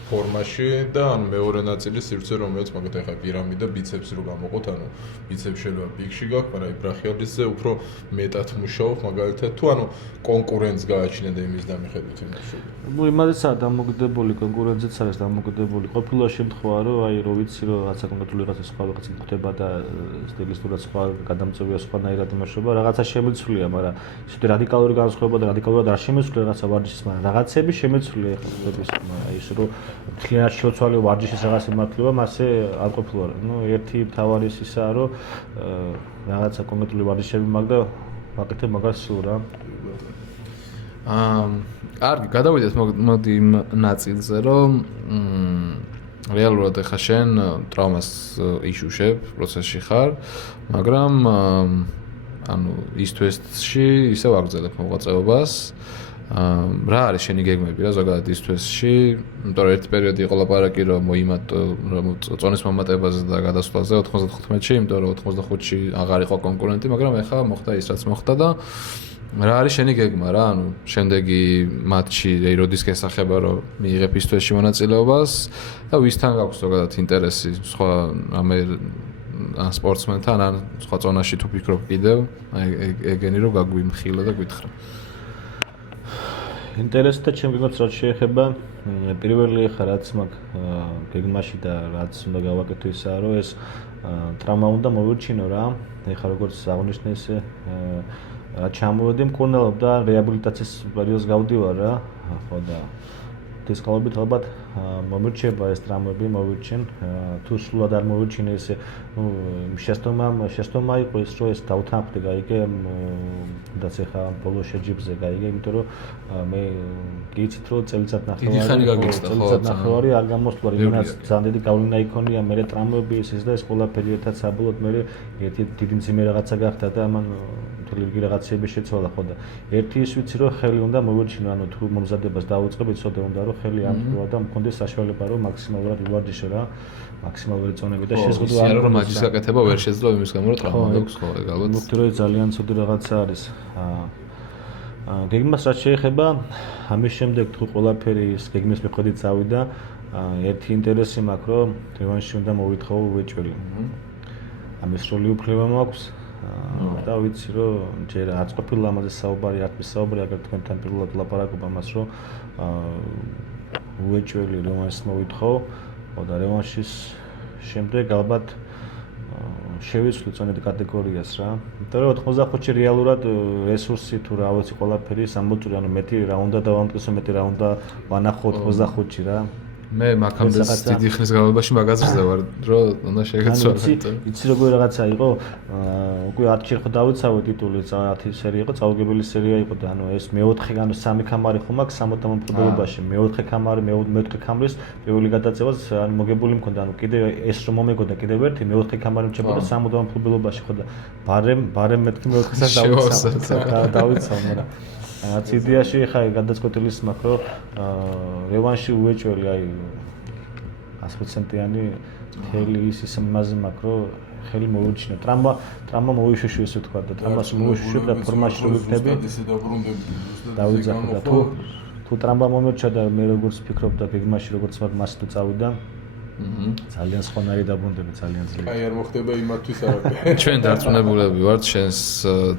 ფორმაში და ან მეორე ნაწილი სივრცე რომელიც მაგათ ახლა პირამიდა ბიცეპსი რო გამოყოთ ანუ ბიცეპს შეიძლება პიკში გაქვს მაგრამ ბრახიალისზე უფრო მეტად მუშაობ მაგალითად თუ ანუ კონკურენტს გააჩინე და იმის დამიხედვით იმუშავე ну იმადეცა დამოკიდებული კონკურენციც არის დამოკიდებული ყოფილა შემთხვევა რომ აი რო ვიცი რომ რაღაცა კონკრეტული რაღაცა სხვა რაღაცა ხდება და სტილისტურად სხვა გადამწევია სხვანაირად იმუშავება რაღაცა შემეცვლია მაგრამ ისეთი რადიკალური განსხვავება და რადიკალურად არ შემეცვლია რაღაცა ვარჯიშის მაგრამ რაღაცები შემეცვლია ახლა ხდების აი ის რომ მთლიანად შეცვალე ვარჯიშის რაღაც იმართლება მასე არ ყოფილა ნუ ერთი თავარი ისაა რომ რაღაცა კონკრეტული ვარჯიშები მაქვს და ვაკეთებ მაგას სულ რა კარგი გადავიდეთ მოდი იმ ნაწილზე რომ რეალურად ახლა შენ ტრავმას იშუშებ პროცესში ხარ მაგრამ ანუ ის თვეში ისევ აგრძელებ მოღვაწეობას რა არის შენი გეგმები რა ზოგადად ის თვეში იმიტომ რომ ერთი პერიოდი იყო ლაპარაკი რომ მოიმატო წონის მომატებაზე და გადასვლაზე 95-ში იმიტომ რომ 85-ში აღარ იყო კონკურენტი მაგრამ ახლა მოხდა ის რაც მოხდა და რა არის შენი გეგმა რა ანუ შემდეგი მატჩი როდის გესახება რომ მიიღებ ის თვეში მონაწილეობას და ვისთან გაქვს ზოგადად ინტერესი სხვა ან სპორტსმენთან ან სხვა ზონაში თუ ფიქრობ კიდევ ეგენი რომ გაგვიმხილა და გითხრა ინტერესი და ჩემ გეგმებს რაც შეეხება პირველი ხა რაც მაქვს გეგმაში და რაც უნდა გავაკეთო ისაა რომ ეს ტრაუმა უნდა მოვირჩინო რა ეხლა როგორც აღნიშნე ესე რა ჩამოვედი მკურნალობ და რეაბილიტაციის პერიოდს გავდივარ რა ხო და ეს ყალობით ალბათ მომირჩება ეს ტრაუმები მოვირჩენ თუ სულად არ მოვირჩინე ესე ნუ შეცდომა იყო ის რომ ეს დავთანხმდე გაიგე და ეხა ბოლო შეჯიბზე გაიგე იმიტომ რომ მე გიცით რომ წელიწად ნახევარი არ გამოსვლა იმენაც ძალიან დიდი გავლენა იქონია მე ტრაუმები ის და ეს ყველაფერი ერთად საბოლოოდ მე ერთი დიდი მძიმე რაღაცა გახდა და ამან თლილი რაღაცები შეცვალა ხო და ერთი ის ვიცი რომ ხელი უნდა მოვირჩინო ანუ თუ მომზადებას დავუწყებ იცოდე უნდა რომ ხელი ამხილა და მქონდეს საშუალება რომ მაქსიმალურად ვივარჯიშო რა მაქსიმალური წონები და შეზღუდვა არ რომ მაგის გაკეთება ვერ შეძლო იმის გამო რომ ტრაუმა გაქვს ხო ალბათ მოგდი რომ ძალიან ცუდი რაღაცა არის გეგმას რაც შეეხება ამის შემდეგ თუ ყველაფერი ის გეგმის მიხედვით წავიდა ერთი ინტერესი მაქვს რომ რევანში უნდა მოვითხოვო ვეჭველი ამის როლი უფლება მაქვს და ვიცი რომ ჯერ არც ყოფილა ამაზე საუბარი არ მისაუბრი აგერ თქვენთან პირველად ლაპარაკობ ამას რომ უეჭველი რევანშს მოვითხოვ და რევანშის შემდეგ ალბათ შევიცვლი წონით კატეგორიას რა იმიტომ რომ 95-ში რეალურად რესურსი თუ რა ვიცი ყველაფერი 60 ანუ მეტი რა უნდა დავამტკიცო მეტი რა უნდა ვანახო 95-ში რა მე მაგამდე დიდი ხნის განმავლობაში მაგაზრზე ვარ, რომ უნდა შეგეცვალა. იცი როგორ რაღაცა იყო? უკვე 10 ჯერ ხო დავიცავე ტიტული, 10 სერია იყო, წაუგებელი სერია იყო და ანუ ეს მეოთხე ანუ სამი კამარი ხომ აქვს 60 მფლობელობაში. მეოთხე კამარი, მეოთხე კამრის პირველი გადაწევას ანუ მოგებული მქონდა, ანუ კიდე ეს რომ მომეგოდა კიდევ ერთი მეოთხე კამარი მჭებოდა 60 მფლობელობაში ხო და ბარემ მეთქი მეოთხესაც დავიცავ, მაგრამ რაც იდეაში ხა გადაწყვეტილი მაქვს რომ რევანში უეჭველი აი 100%-იანი მთელი ის იმაზე მაქვს რომ ხელი მოვუჩინო ტრამბა მოვიშუშო ესე თქვა და ტრამბას მოვიშუშო და ფორმაში რომ ვიქნები დავიძახო და თუ ტრამბა მომერჩა და მე როგორც ფიქრობ და გეგმაში როგორც მას თუ წავიდა ძალიან სხვანაირი დაბრუნდები ძალიან ძლიერი. აი არ მოხდება იმათვის არაფერი. ჩვენ დარწმუნებულები ვართ შენს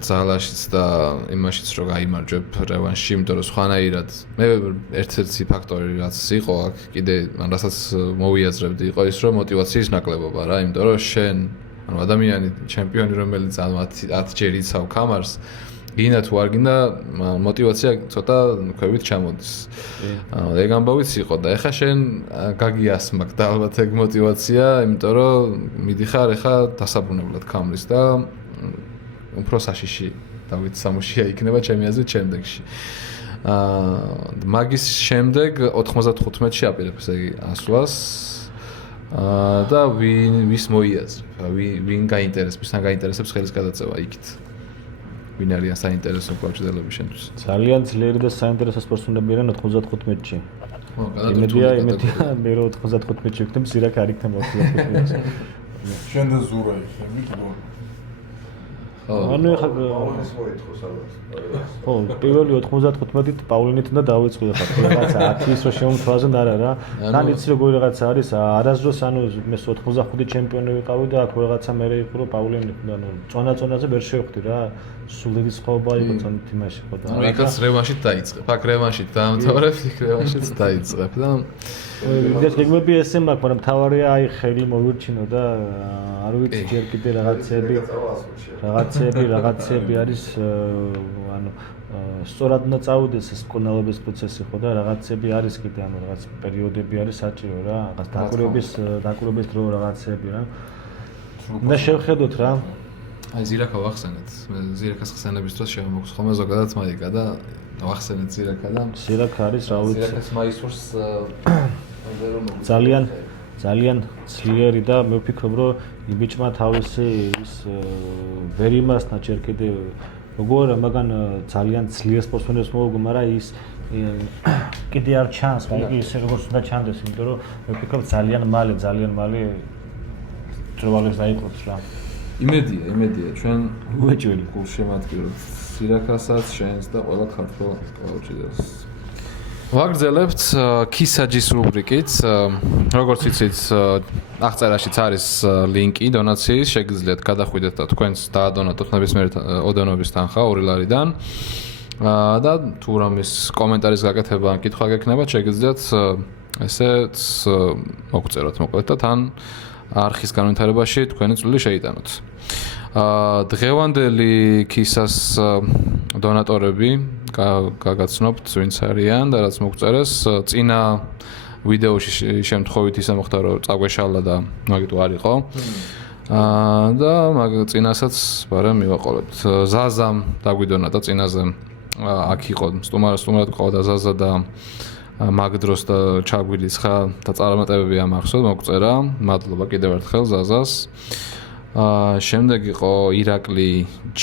ძალაშიც და იმაშიც რომ გაიმარჯვებ რევანში, იმიტომ რომ სხვანაირად მე ერთ-ერთი ფაქტორი რაც იყო აქ კიდე რასაც მოვიაზრებდი იყო ის რომ мотиваციის ნაკლებობა რა, იმიტომ რომ შენ ანუ ადამიანი ჩემპიონი რომელიც 10 ჯერ იცავ კამარს გინდა თუ არ გინდა мотиваცია ცოტა ქვევით ჩამოდის. ეგ ამბავიც იყო და ეხა შენ გაგიასმაგ და ალბათ ეგ мотиваცია, იმიტომ რომ მიდიხარ ეხა დასაბრუნებლად კამრის და უფრო საშიში დავით სამუშია იქნება ჩემი აზრით შემდეგში. მაგის შემდეგ 95-ში აპირებს ეგ ასვლას და ვის მოიაზრებ, ვინ გაინტერესებს, ვისთან გაინტერესებს ხელის გადაწევა იქით. ვინ არიან საინტერესო კლუბში შენთვის? ძალიან ძლიერი და საინტერესო სპორტსმენები არიან 95-ში. იმედია მე რომ 95-ში ვიქნებ, ზირაკ არ იქნება 95-ში. შენ და ზურა იქნები თუ? ანუ ეხლა ხო, პირველი 95-ით პაულინით და დავიწყო ხა რაღაცა 10-ის რო შემოთვაზენ არა რა. თან იცი როგორი რაღაცა არის, არასდროს ანუ მე 95 ჩემპიონი ვიყავი და აქ რაღაცა მე იყო რომ პაულინი ანუ წონა-წონაზე ვერ შევხვდი რა. სულელი სხვაობა იყო წონით იმაში ხო და. ანუ იქაც რევანშით დაიწყებ. აქ რევანშით დაამთავრებ, იქ რევანშით დაიწყებ და ეს გეგმები ესე მაქვს, მაგრამ თავარია აი ხელი მოვირჩინო და არ ვიცი ჯერ კიდე რაღაცები არის ანუ სწორად უნდა წავიდეს ეს მკურნალობის პროცესი ხო და რაღაცები არის კიდე ანუ რაღაც პერიოდები არის საჭირო რა, რაღაც დაკვირვების დრო რაღაცები რა. და შევხედოთ რა. აი ზირაკა ვახსენეთ. მე ზირაკას ხსენების დროს შემოგს ხოლმე ზოგადად მაიკა და ვახსენეთ ზირაკა და ზირაკა არის რა ვიცი. ზირაკას მაისურს ძალიან ძლიერი და მე ვფიქრობ რომ იბიჭმა თავისი ის ვერ იმასნა ჯერ კიდე როგორ მაგან ძალიან ძლიერ სპორტსმენებს მოუგო, მაგრამ ის კიდე არ ჩანს, იგი ისე როგორც უნდა ჩანდეს, იმიტომ რომ მე ვფიქრობ ძალიან მალე დროალებს დაიწყებს რა. იმედია ჩვენ უეჭველი გულშემატკივრობთ ზირაკასაც, შენს და ყველა ქართველ კაუჩიდას. ვაგრძელებთ ქისაჯის რუბრიკით. როგორც იცით, აღწერაშიც არის ლინკი დონაციის, შეგიძლიათ გადახვიდეთ და თქვენს დაადონატოთ ნებისმიერ ოდენობის თანხა 2 ლარიდან. და თუ რამის კომენტარის გაკეთება ან კითხვა გექნებათ, შეგიძლიათ ესეც მოგწეროთ მოკლედ და თან არხის განვითარებაში თქვენი წვლილი შეიტანოთ. დღევანდელი ქისას დონატორები გაგაცნობთ ვინც არიან და რაც მოგწერეს წინა ვიდეოში შემთხვევით ისე მოხდა რომ წაგვეშალა და მაგიტო არ იყო. და მაგ წინასაც ბარემ მივაყოლებთ. ზაზამ დაგვიდონა და წინაზე აქ იყო სტუმარად ყავდა ზაზა და მაგ დროს და ჩაგვირიცხა და წარმატებები ამახსოვს მოგწერა. მადლობა კიდევ ერთხელ ზაზას. შემდეგ იყო ირაკლი G,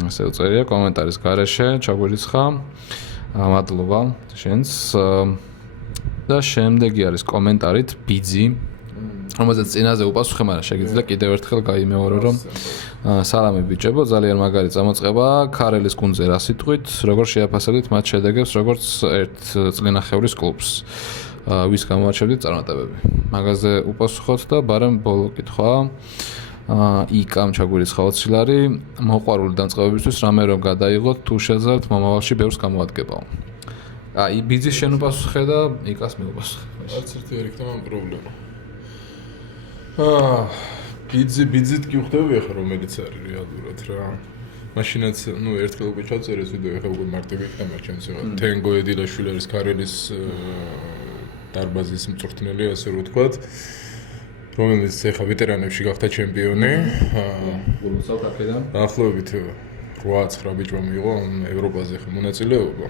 ასე უწერია კომენტარის გარეშე, ჩაგვირიცხა. მადლობა შენს. და შემდეგი არის კომენტარით ბიძი, რომელზეც წინაზე უპასუხე, მაგრამ შეგიძლია კიდევ ერთხელ გაიმეორო, რომ სალამი ბიჭებო, ძალიან მაგარი წამოწყება ქარელის გუნდზე რა სიტყვით, როგორ შეაფასებდით მათ შედეგებს, როგორც ერთ წლინახევრის კლუბს. ვის გამოარჩევდით წარმატებები. მაგაზე უპასუხოთ და ბარემ ბოლო კითხვა. იკამ ჩაგვირიცხა 20 ლარი, მოყვარული დამწყებებისთვის რამე რომ გადაიღოთ, თუ შეძლებთ მომავალში ბევრს გამოადგებაო. აი ბიძის შენ უპასუხე და იკას მე უპასუხე. არც ერთი არ იქნება ამ პრობლემა. ბიძით კი ვხდები ახლა რომელიც არის რეალურად რა. მაშინაც ერთხელ უკვე ჩაწერეს ვიდეო, ახლა უკვე მარტივი იქნება ჩემს. თენგო ედილაშვილი არის ქარელის დარბაზის მწვრთნელი, ასე რომ ვთქვათ, რომელიც ეხა ვეტერანებში გახდა ჩემპიონი. გულმოსავთ აქედან. დაახლოებით 8-9 ბიჭმა მიიღო ევროპაზე მონაწილეობა.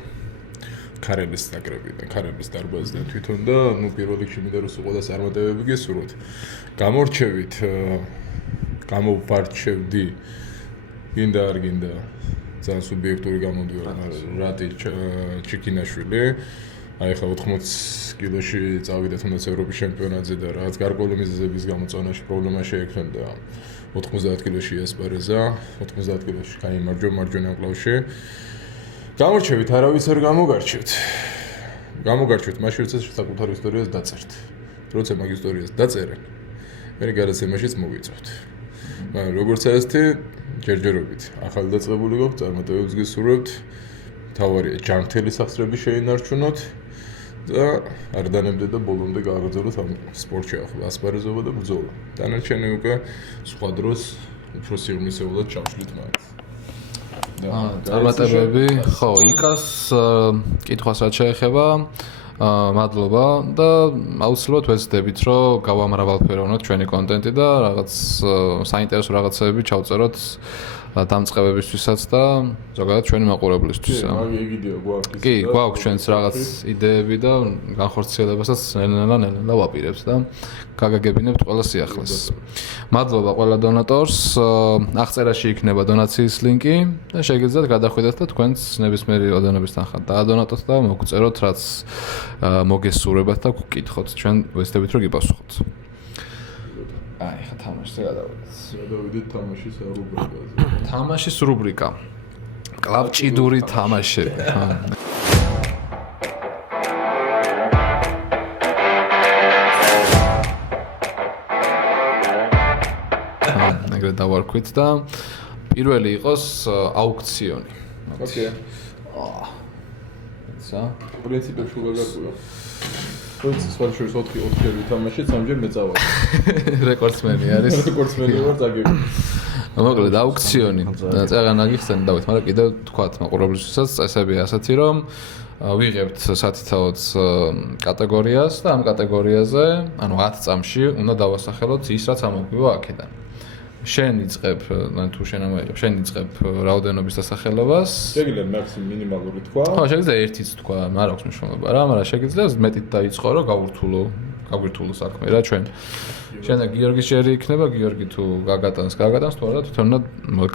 ქარელის ნაკრებიდან, ქარელის დარბაზიდან თვითონ და ნუ პირველ რიგში მინდა რომ სულ ყოველას წარმატებები გესურვოთ. გამორჩევით, გამოვარჩევდი, გინდა არ გინდა, ძალიან სუბიექტური გამოდიოდა, რატი ჩიკინაშვილი. აი ხა 80 კილოში წავიდა თუნდაც ევროპის ჩემპიონატზე და რაღაც გარკვეული მიზეზების გამო წონაში პრობლემა შეექმნა და 90 კილოში ასპარეზა, 90 კილოში გაიმარჯვა მარჯვენა კლავში. გამორჩევით, არავის არ გამოგარჩევთ. გამოგარჩევთ, მაშინ როცა საკუთარ ისტორიას დაწერთ. როცა მაგ ისტორიას დაწერენ, მე გადაცემაშიც მოვიწევთ. მაგრამ როგორც ასეთი ჯერჯერობით ახალი დაწყებული გვაქვს, წარმატებებს გესურვებთ. თავარია ჯანმრთელი სახსრები შეინარჩუნოთ და არ დანებდეთ და ბოლომდე გააგრძელოთ ამ სპორტში ასპარეზობა და ბრძოლა. დანარჩენი უკვე სხვა დროს უფრო სიღრმისეულად ჩავშლით მაინც. წარმატებები, ხო, იკას კითხვას რაც შეეხება, მადლობა და აუცილებლად ვეცდებით, რომ გავამრავალფეროვნოთ ჩვენი კონტენტი და რაღაც საინტერესო რაღაცები ჩავწეროთ დამწყებებისთვისაც და ზოგადად ჩვენი მაყურებლისთვის. კი, გვაქვს ჩვენც რაღაც იდეები და განხორციელებასაც ნელა ვაპირებთ და გაგაგებინებთ ყველა სიახლეს. მადლობა ყველა დონატორს. აღწერაში იქნება დონაციის ლინკი და შეგიძლიათ გადახვიდეთ და თქვენც ნებისმიერი ოდენობის თანხა დაადონატოთ და მოგწეროთ რაც მოგესურვებათ და გკითხოთ. ჩვენ ვეცდებით რომ გიპასუხოთ. აი, ხა თამაშზე გადავიდეთ. გადავიდეთ თამაშის რუბრიკაზე. თამაშის რუბრიკა. კლავჭიდური თამაშები. ეგრე დავარქვით და პირველი იყოს აუქციონი. ოკეი. ცა პრინციპებში გაგაკვირა. ვიცი, სხვა შორის 4-4 ვითამაშეთ, 3-ჯერ მეწავა. რეკორდსმენი არის. რეკორდსმენი ვარ წაგები. მოკლედ აუქციონი. წეგან აგიხსენ დავით, მაგრამ კიდევ თქვათ მაყურებლისთვისაც წესები ასეთი რომ ვიღებთ სათითაოდ კატეგორიას და ამ კატეგორიაზე, ანუ 10 წამში უნდა დავასახელოთ ის რაც ამოგვივა აქედან. შენ იწყებ, ან თუ შენ ამოიღებ, შენ იწყებ რაოდენობის დასახელებას. შეგიძლია მაქსიმუმ მინიმალური თქვა. ხო, შეგიძლია ერთიც თქვა, არ აქვს მნიშვნელობა რა, მაგრამ შეგიძლია მეტით დაიწყო, რომ გაგვირთულო საქმე რა ჩვენ. შენ და გიორგის ჯერი იქნება, გიორგი თუ გაგატანს, თუ არა თვითონ უნდა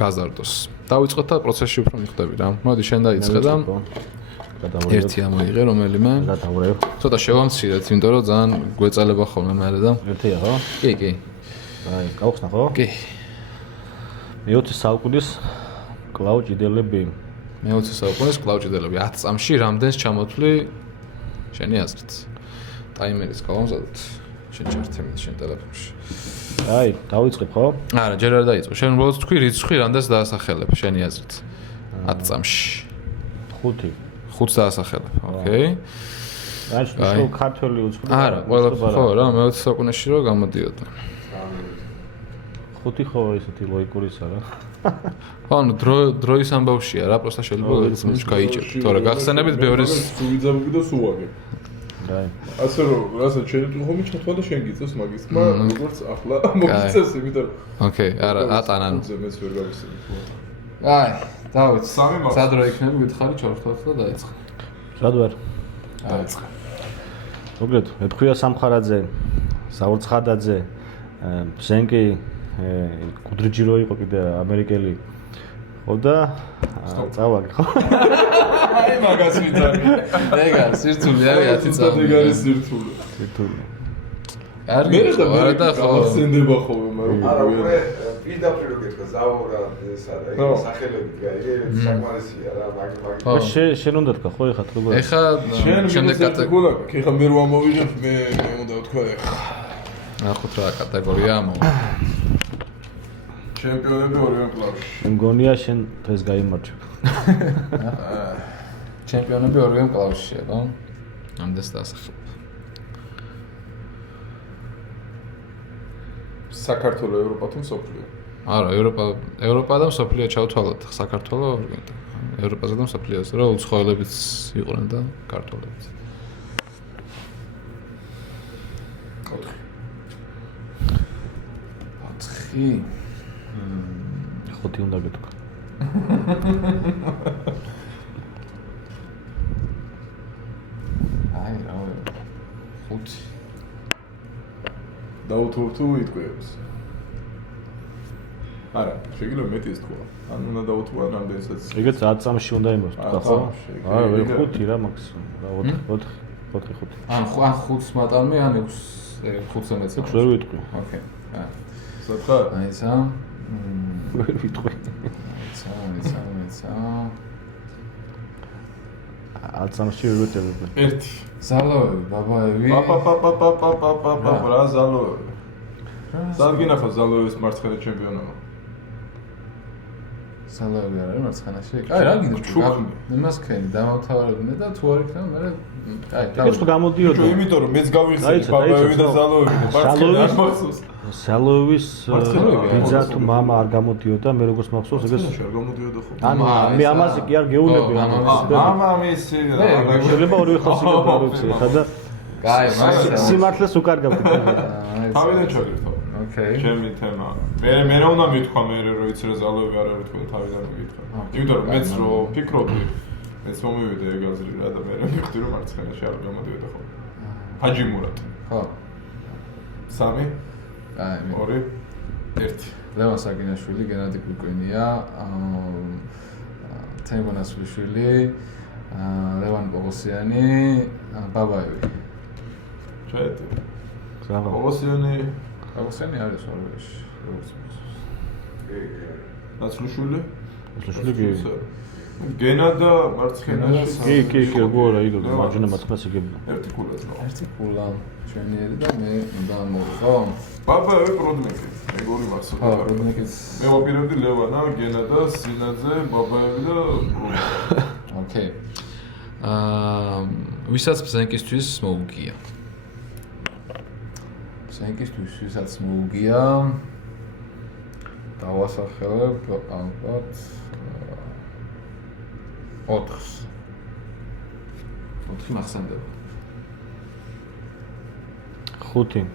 გაზარდოს. დავიწყოთ და პროცესში უფრო მიხვდები რა. მოდი შენ დაიწყე და ერთი ამოიღე რომელიმე. გადავრევ. ცოტა შევამცირეთ, იმიტომ რომ ძალიან გვეწალება ხოლმე მერე და. ერთია ხო? კი, კი. აი, გავხსნა ხო? კი. მე-20 საუკუნის კლავჭიდელები. მე-20 საუკუნის კლავჭიდელები 10 წამში რამდენს ჩამოთვლი შენი აზრით? ტაიმერის გავამზადოთ. შენ ჩართები შენ ტელეფონში. აი, დავიწყებ ხო? არა, ჯერ არ დაიწყო. შენ უბრალოდ თქვი რიცხვი რამდენს დაასახელებ შენი აზრით? 10 წამში. 5. 5 დაასახელებ. ოკეი. აი, შენ ქართველი უცხო. არა, ყველა ხო რა, მე-20 საუკუნეში რო გამოდიოდა. 5 ხო ესეთი ლოიკურისა რა. ანუ დროის ამბავშია რა, პროსტა შეიძლება ის გაიჭიროთ. თორე გახსენებით ბევრის სუვიძაბები და სუვაგე. აი. ასე რომ, რასაც შენ ხომი ჩათვალე და შენ გიწევს მაგის თქმა, როგორც ახლა მოგიწევს, იმიტომ რომ ოკეი, არა, ატანან. ზემეს ვერ გავიხსენე. აი, დავით, სამი მაქვს. სადრო იქნება გითხარი ჩორთოთ და დაიწყე. რად ვარ? დაიწყე. მოგეთ, მეთქვია სამხარაძე, საურცხადაძე, ზენკი კუდრიჯი რო იყო კიდე ამერიკელი. ხო და წავაგე ხო? აი მაგას ვიცანი. ეგა სირთული არის 10 წამი. ეგ არის სირთული. სირთული. კარგი, არა და ხო. სენდება ხოლმე, მაგრამ არა, უკვე პირდაპირ რო გეტყვა ზაურა ესა და ეს სახელები გაიგე, საკმარისია რა, მაგ. ხო, შენ უნდა თქვა ხო ეხლა როგორ? ეხა შემდეგ კატეგორია, ეხლა მე რო ამოვიღებ, მე უნდა ვთქვა ეხლა. ნახოთ რა კატეგორია ამოვა. ჩემპიონები ორივე კლუბში. მგონია შენ დღეს გაიმარჯვებ. ჩემპიონები ორივე კლუბშია, ხო? ამდენს დაასახელებ. საქართველო, ევროპა თუ მსოფლიო? არა, ევროპა და მსოფლიო ჩავთვალოთ. საქართველო ორგენტა. ევროპაზე და მსოფლიოზე, რომ უცხოელებიც იყვნენ და ქართველებიც. 4. 5 უნდა გეთქვა. აი რა ვარ 5 დაუთმობ თუ იტყვიებს. არა, შეიძლება მეტი ის თქვა. ან უნდა დაუთმო ან რამდენსაც. ეგეც 10 წამში უნდა იმოსთქვა, ხო? არა, ვერ 5 რა მაქსიმუმ. რა 4. ან 5-ს მატალმე ან 6-ს მეცე. 6 ვერ ვიტყვი. ოკეი. აა. სათხარ? აი ესა. ვერ ვიტყვი. ეცა. 10 წამში ვერ ვიტყვი. 1. ზალოები, ბაბაები. რა ზალოები. სად გინახავს ზალოების მარცხენა ჩემპიონობა? ზალოები არ არის მარცხენაში? აი რა გინდა? იმას ქენი დამავთავარებინე და თუ არ იქნება მე აი ეს ხო გამოდიოდა. იმიტომ რომ მეც გავიხსენე ბაბაები და ზალოები და მარცხენა არ მახსოვს. ზალოების ბიძა თუ მამა არ გამოდიოდა, მე როგორც მახსოვს ეგეც არ გამოდიოდა ხო? ანუ მე ამაზე კი არ გეუბნები. მამა მისი შეიძლება ორივე ხალხი გავიქცე ხა და კაი, მაგრამ სიმართლეს უკარგავთ. თავიდან ჩაგირთო. ოკეი. ჩემი თემა. მე რა უნდა მithქვა მე რო იცი რა ზალოები არ არის თქვენ თავიდან მithქვა. იმიტომ რომ მეც რო ფიქრობდი, მეც მომივიდა ეგ აზრი რა და მე მივხვდი რომ მარცხენაში არ გამოდიოდა ხო. ჰაჯიმურად. ხო. 3 აი 2 1 ლევან საგინაშვილი, გენადი კუკვინია, თემო ნასვლიშვილი, ლევან პოგოსიანი, ბაბაევი. ჩაეტი. ზავა. პოგოსიანი არის ორვეში. ნაცვლიშვილი? ნაცვლიშვილი კი. გენა და მარცხენაში. კი, გორა იგო, მარჯვენა მარცხენას იგებდა. ერთი კულაც ნო. ერთი კულა ჩვენიერი და მე უნდა მოვხო. ბაბაევი პროდნეკი. მე გორი მახსოვს. ხო, პროდნეკის. მე ვაპირებდი ლევანა, გენა და სინაძე, ბაბაევი და ოკეი. ვისაც ბზენკისთვის მოუგია. ბზენკისთვის ვისაც მოუგია დავასახელებ ალბათ 4-ს. 4 მახსენდება. 5.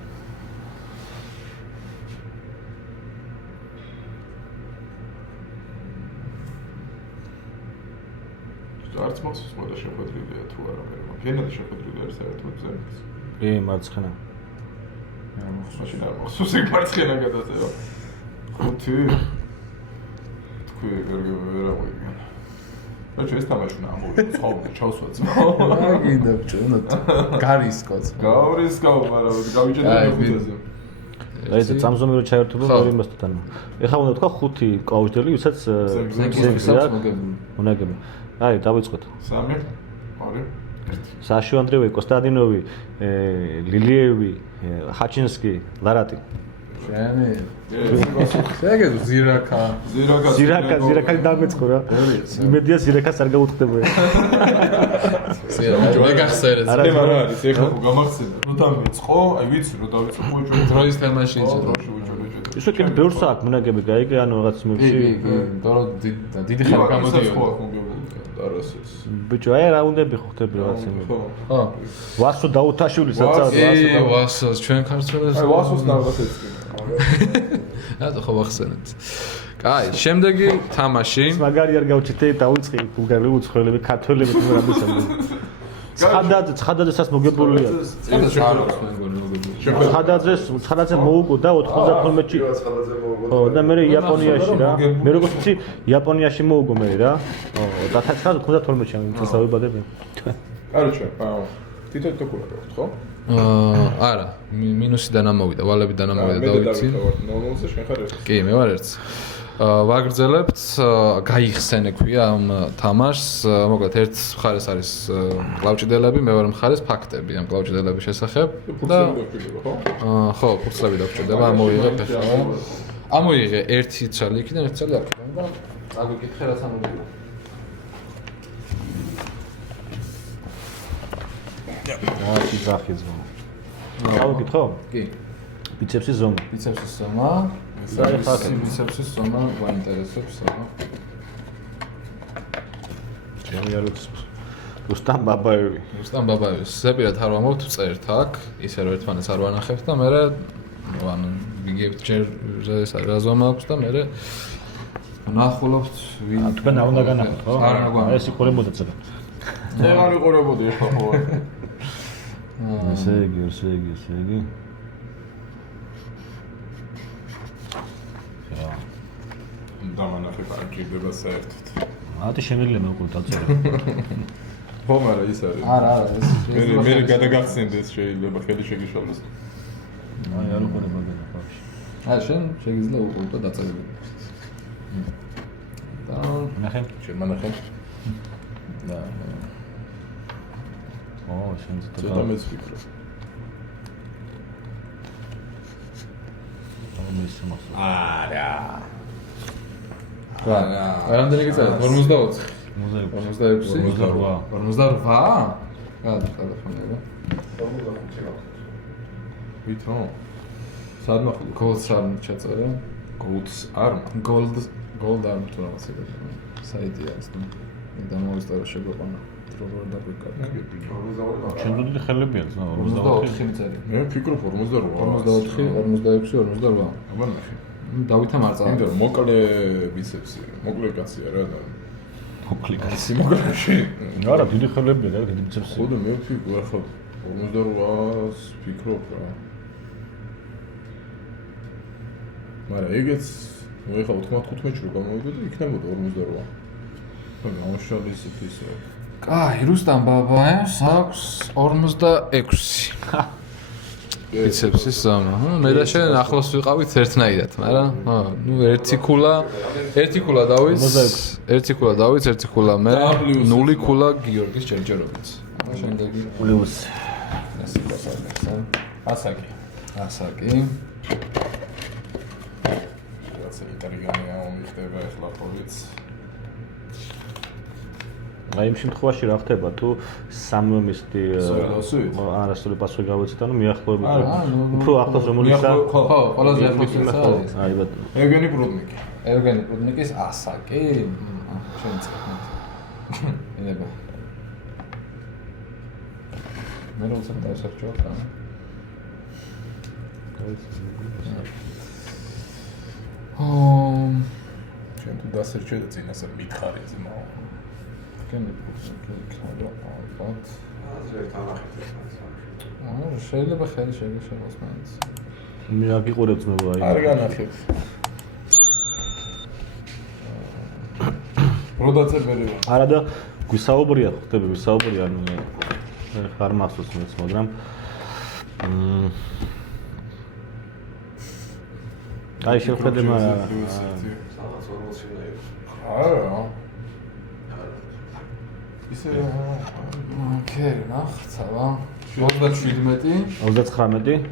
არც მახსოვს მოდა შეხვედრილია თუ არა მე. გენა და შეხვედრილი არის საერთოდ ბზენკის. კი, მარცხენა. მაშინ არ მახსოვს ეგ მარცხენა გადაწევა. 5 თქვი ვერ აღვიგან. ბაჭო ეს თამაში უნდა ამოვიდე ცხოვრება ჩავსვაც. რა გინდა ბჭო, უნდა გარისკოც. გავრისკავ, მაგრამ გავიჭედე ხუთაზე. აი ეს წამზომი რო ჩაერთობა ვერ იმასთან. ეხლა უნდა თქვა 5 კაუჟდელი, ვისაც ზენკის აქვს მოგებული. უნაგები. აი, დავიწყოთ. 3 2 1 საშო ანდრევი, კოსტადინოვი, ლილიევი, ჰაჩინსკი, ლარატი. შენი. შეგეძლო ზირაკა. ზირაკა დამეწყო რა. იმედია ზირაკას არ გაუთხდება. ზირაკა მე გახსერეთ. არა არის, ეხლა ხო გამახსენდა. რო დამეწყო, აი ვიცი რო დავიწყო უჯო. დროის თემაში იჭრო. ისო კი ბევრს აქვს მუნაგები გაიგე ანუ რაღაც მებში. კი, დიდი ხანი გამოდიოდა. არასეს. ბიჭო, აი რა უნდა ბიხოთები რაღაც იმები. ხო. ვასო დაუთაშვილი საწავ ვასოს ჩვენ ქართველებს. აი ვასოს დავღაც ეცქი. რატო ხო ვახსენეთ? კაი, შემდეგი თამაში. მაგარი არ გავჩიტე დაუწყი ბულგარელი უცხოელები, ქართველები თუ რა მისამდე. ცხადაძესაც მოგებულია. ცხადაძე მოუგო და 92-ში. ხო, და მე იაპონიაში რა. მე როგორც ვთქვი, იაპონიაში მოუგო მე რა. და 92-ში ამ წესავებადები. კაროჩა, თითო კულა გაქვს, ხო? არა, მინუსიდან ამოვიდა, ვალებიდან ამოვიდა და ვიცი. ნორმალზე შენ ხარ ერთი. კი, მე ვარ ერთს. ვაგრძელებთ, გაიხსენე ქვია ამ თამაშს. მოკლედ ერთ მხარეს არის კლავჭიდელები, მეორე მხარეს ფაქტები ამ კლავჭიდელების შესახებ და ხო, ფურცლები დაგჭირდება, ამოიღებ ახლა. ამოიღე ერთი ცალი იქიდან, ერთი ცალი აქედან და აგვიკითხე რაც ამოიღე. აი, ძახი ზომა. გავიკითხო? კი. ბიცეპსის ზომა. ბიცეპსის ზომა. ბიცეპსის ზომა გვაინტერესებს რა. ჩემი არ ვიცი. რუსტამ ბაბაევი. რუსტამ ბაბაევის ზეპირად არ ვამბობთ წერთ აქ, ისე რომ ერთმანეთს არ ვანახებთ და მე ანუ ვიგებთ ჯერ ეს რაზომა აქვს და მე ნახულობთ ვინ თქვენ არ უნდა განახოთ ხო? არ უნდა. ეს იყურებოდა ცოტა. აღარ იყურებოდი ახლა ხო. ესე იგი. დამანახება ჭირდება საერთოდ. მათი შემიძლია უკვე დაწერო. ხო, მაგრამ ის არის. არა, ეს მე გადაგახსენდეს შეიძლება ხელი შეგიშალოს. აი არ უყურება განახავში. აი შენ შეგიძლია უკვე დაწერილი. და ნახე. შემანახე. და შენ ცოტა მეც ვფიქრობ. არა. რამდენი გიწევთ? 54. 56. 48. გადა ტელეფონები. 45. ვითო? სად ნახული? Gold Sharm ჩაწერა. Gold's Arm. Gold Arm თუ რაღაც ეგრე. საიტია ეს და და მოისტერო შეგვეყონა. როგორ დაგვიკარგა. შენ დუდი ხელებია ზა 44 მიწერი. მე ვფიქრობ 48. 44, 46, 48. აბა ნახე. დავითა მარწა. იმდენ მოკლე ბიცეპსი, მოკლე კაცია რა და მოკლიკა. სიმაგრაში. არა, დიდი ხელებია და დიდი ბიცეპსი. ხო და მე ვფიქრობ ახლა 48-ს ვფიქრობ რა. მაგრამ ეგეც ნუ ახლა 95-ში რო გამოვიდა და იქნებოდა 48. ხო, გამოსშალ ისე. კაი, რუსტამ ბაბაევს აქვს 46. ბიცეპსის ზომა. მე და შენ ახლოს ვიყავით ერთნაირად, მაგრამ ნუ ერთი ქულა დავით, ერთი ქულა მე, 0 ქულა გიორგის ჯერჯერობით. შემდეგი პლუს ასაკი. რაც იტალიანია მომიხდება ახლა ხოლიც. აი იმ შემთხვევაში რა ხდება თუ სამივე მისტი არასწორი პასუხი გავეცეთ, ანუ მიახლოებით უფრო ახლოს რომელისა ხო, ყველაზე ახლოს არის. აი ბატონო. ევგენი პრუდნიკი. პრუდნიკის ასაკი. შენ წახნით. ენება. მე რო უცებ დაისარჩო ხა. შენ თუ დასერჩე და წინასწარ მითხარი ძმაო. კენი პრუდნიკი ხარო ალბათ. ზერთან ახეთ. შეიძლება ხელი შეგეშალოს მაინც. მე რა გიყურებ ძმებო აი. არ განახეთ. როდაცებერი ვარ. არა და გვისაუბრია ხტები ვისაუბრია ანუ ხარ მახსოვს მეც მაგრამ აი შევხედე მაგრამ სადაც 40-ში უნდა იყოს. არა. ისე ოკეი, ნახცავა. 37. 39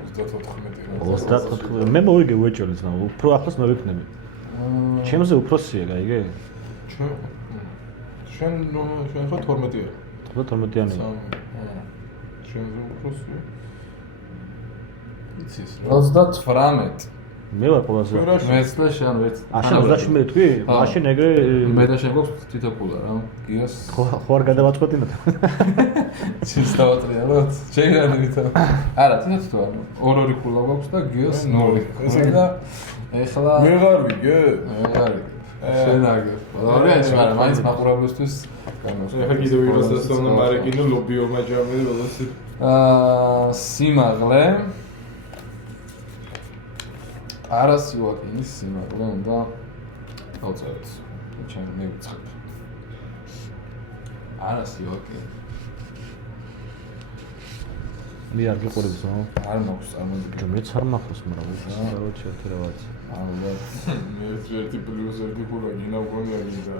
34 მე მოვიგე უეჭოლი ძმა უფრო ახლოს მე ვიქნები ჩემზე უფროსია გაიგე შენ ხო 12-ია 12-იანი შენზე უფროსია იცის 38. მე ვარ ყველაზე მეც და შენ ვერც. აშენ 37 თქვი? მაშინ ეგრე მე და შენ გვაქვს თითო ქულა რა. გიას ხო არ გადავაწყვეტინოთ. ჩინს დავატრიალოთ. შეიძლება ვითო. არა, თითო თუ ორი ქულა გვაქვს და გიას 0. ესე და ეხლა მე ვარ ვიგე? არა. შენ აგერ. ორი მაგრამ მაინც მაყურებლისთვის ეხლა კიდევ ვიროსას უნდა მარეკინო ლობიო მაჯამერი როდესაც სიმაღლე არასიუაკინის სიმაღლე უნდა დავწეროთ. ჩემ მე ვიწყებ. არასიუაკინი. მე არ გიყურებ ზო. არ მაქვს წარმოდგენა. მეც არ მახსოვს, მაგრამ უბრალოდ ერთი რაღაც. ალბათ. მე ერთი პლუს ერთი ქულა გინა მგონია გინდა.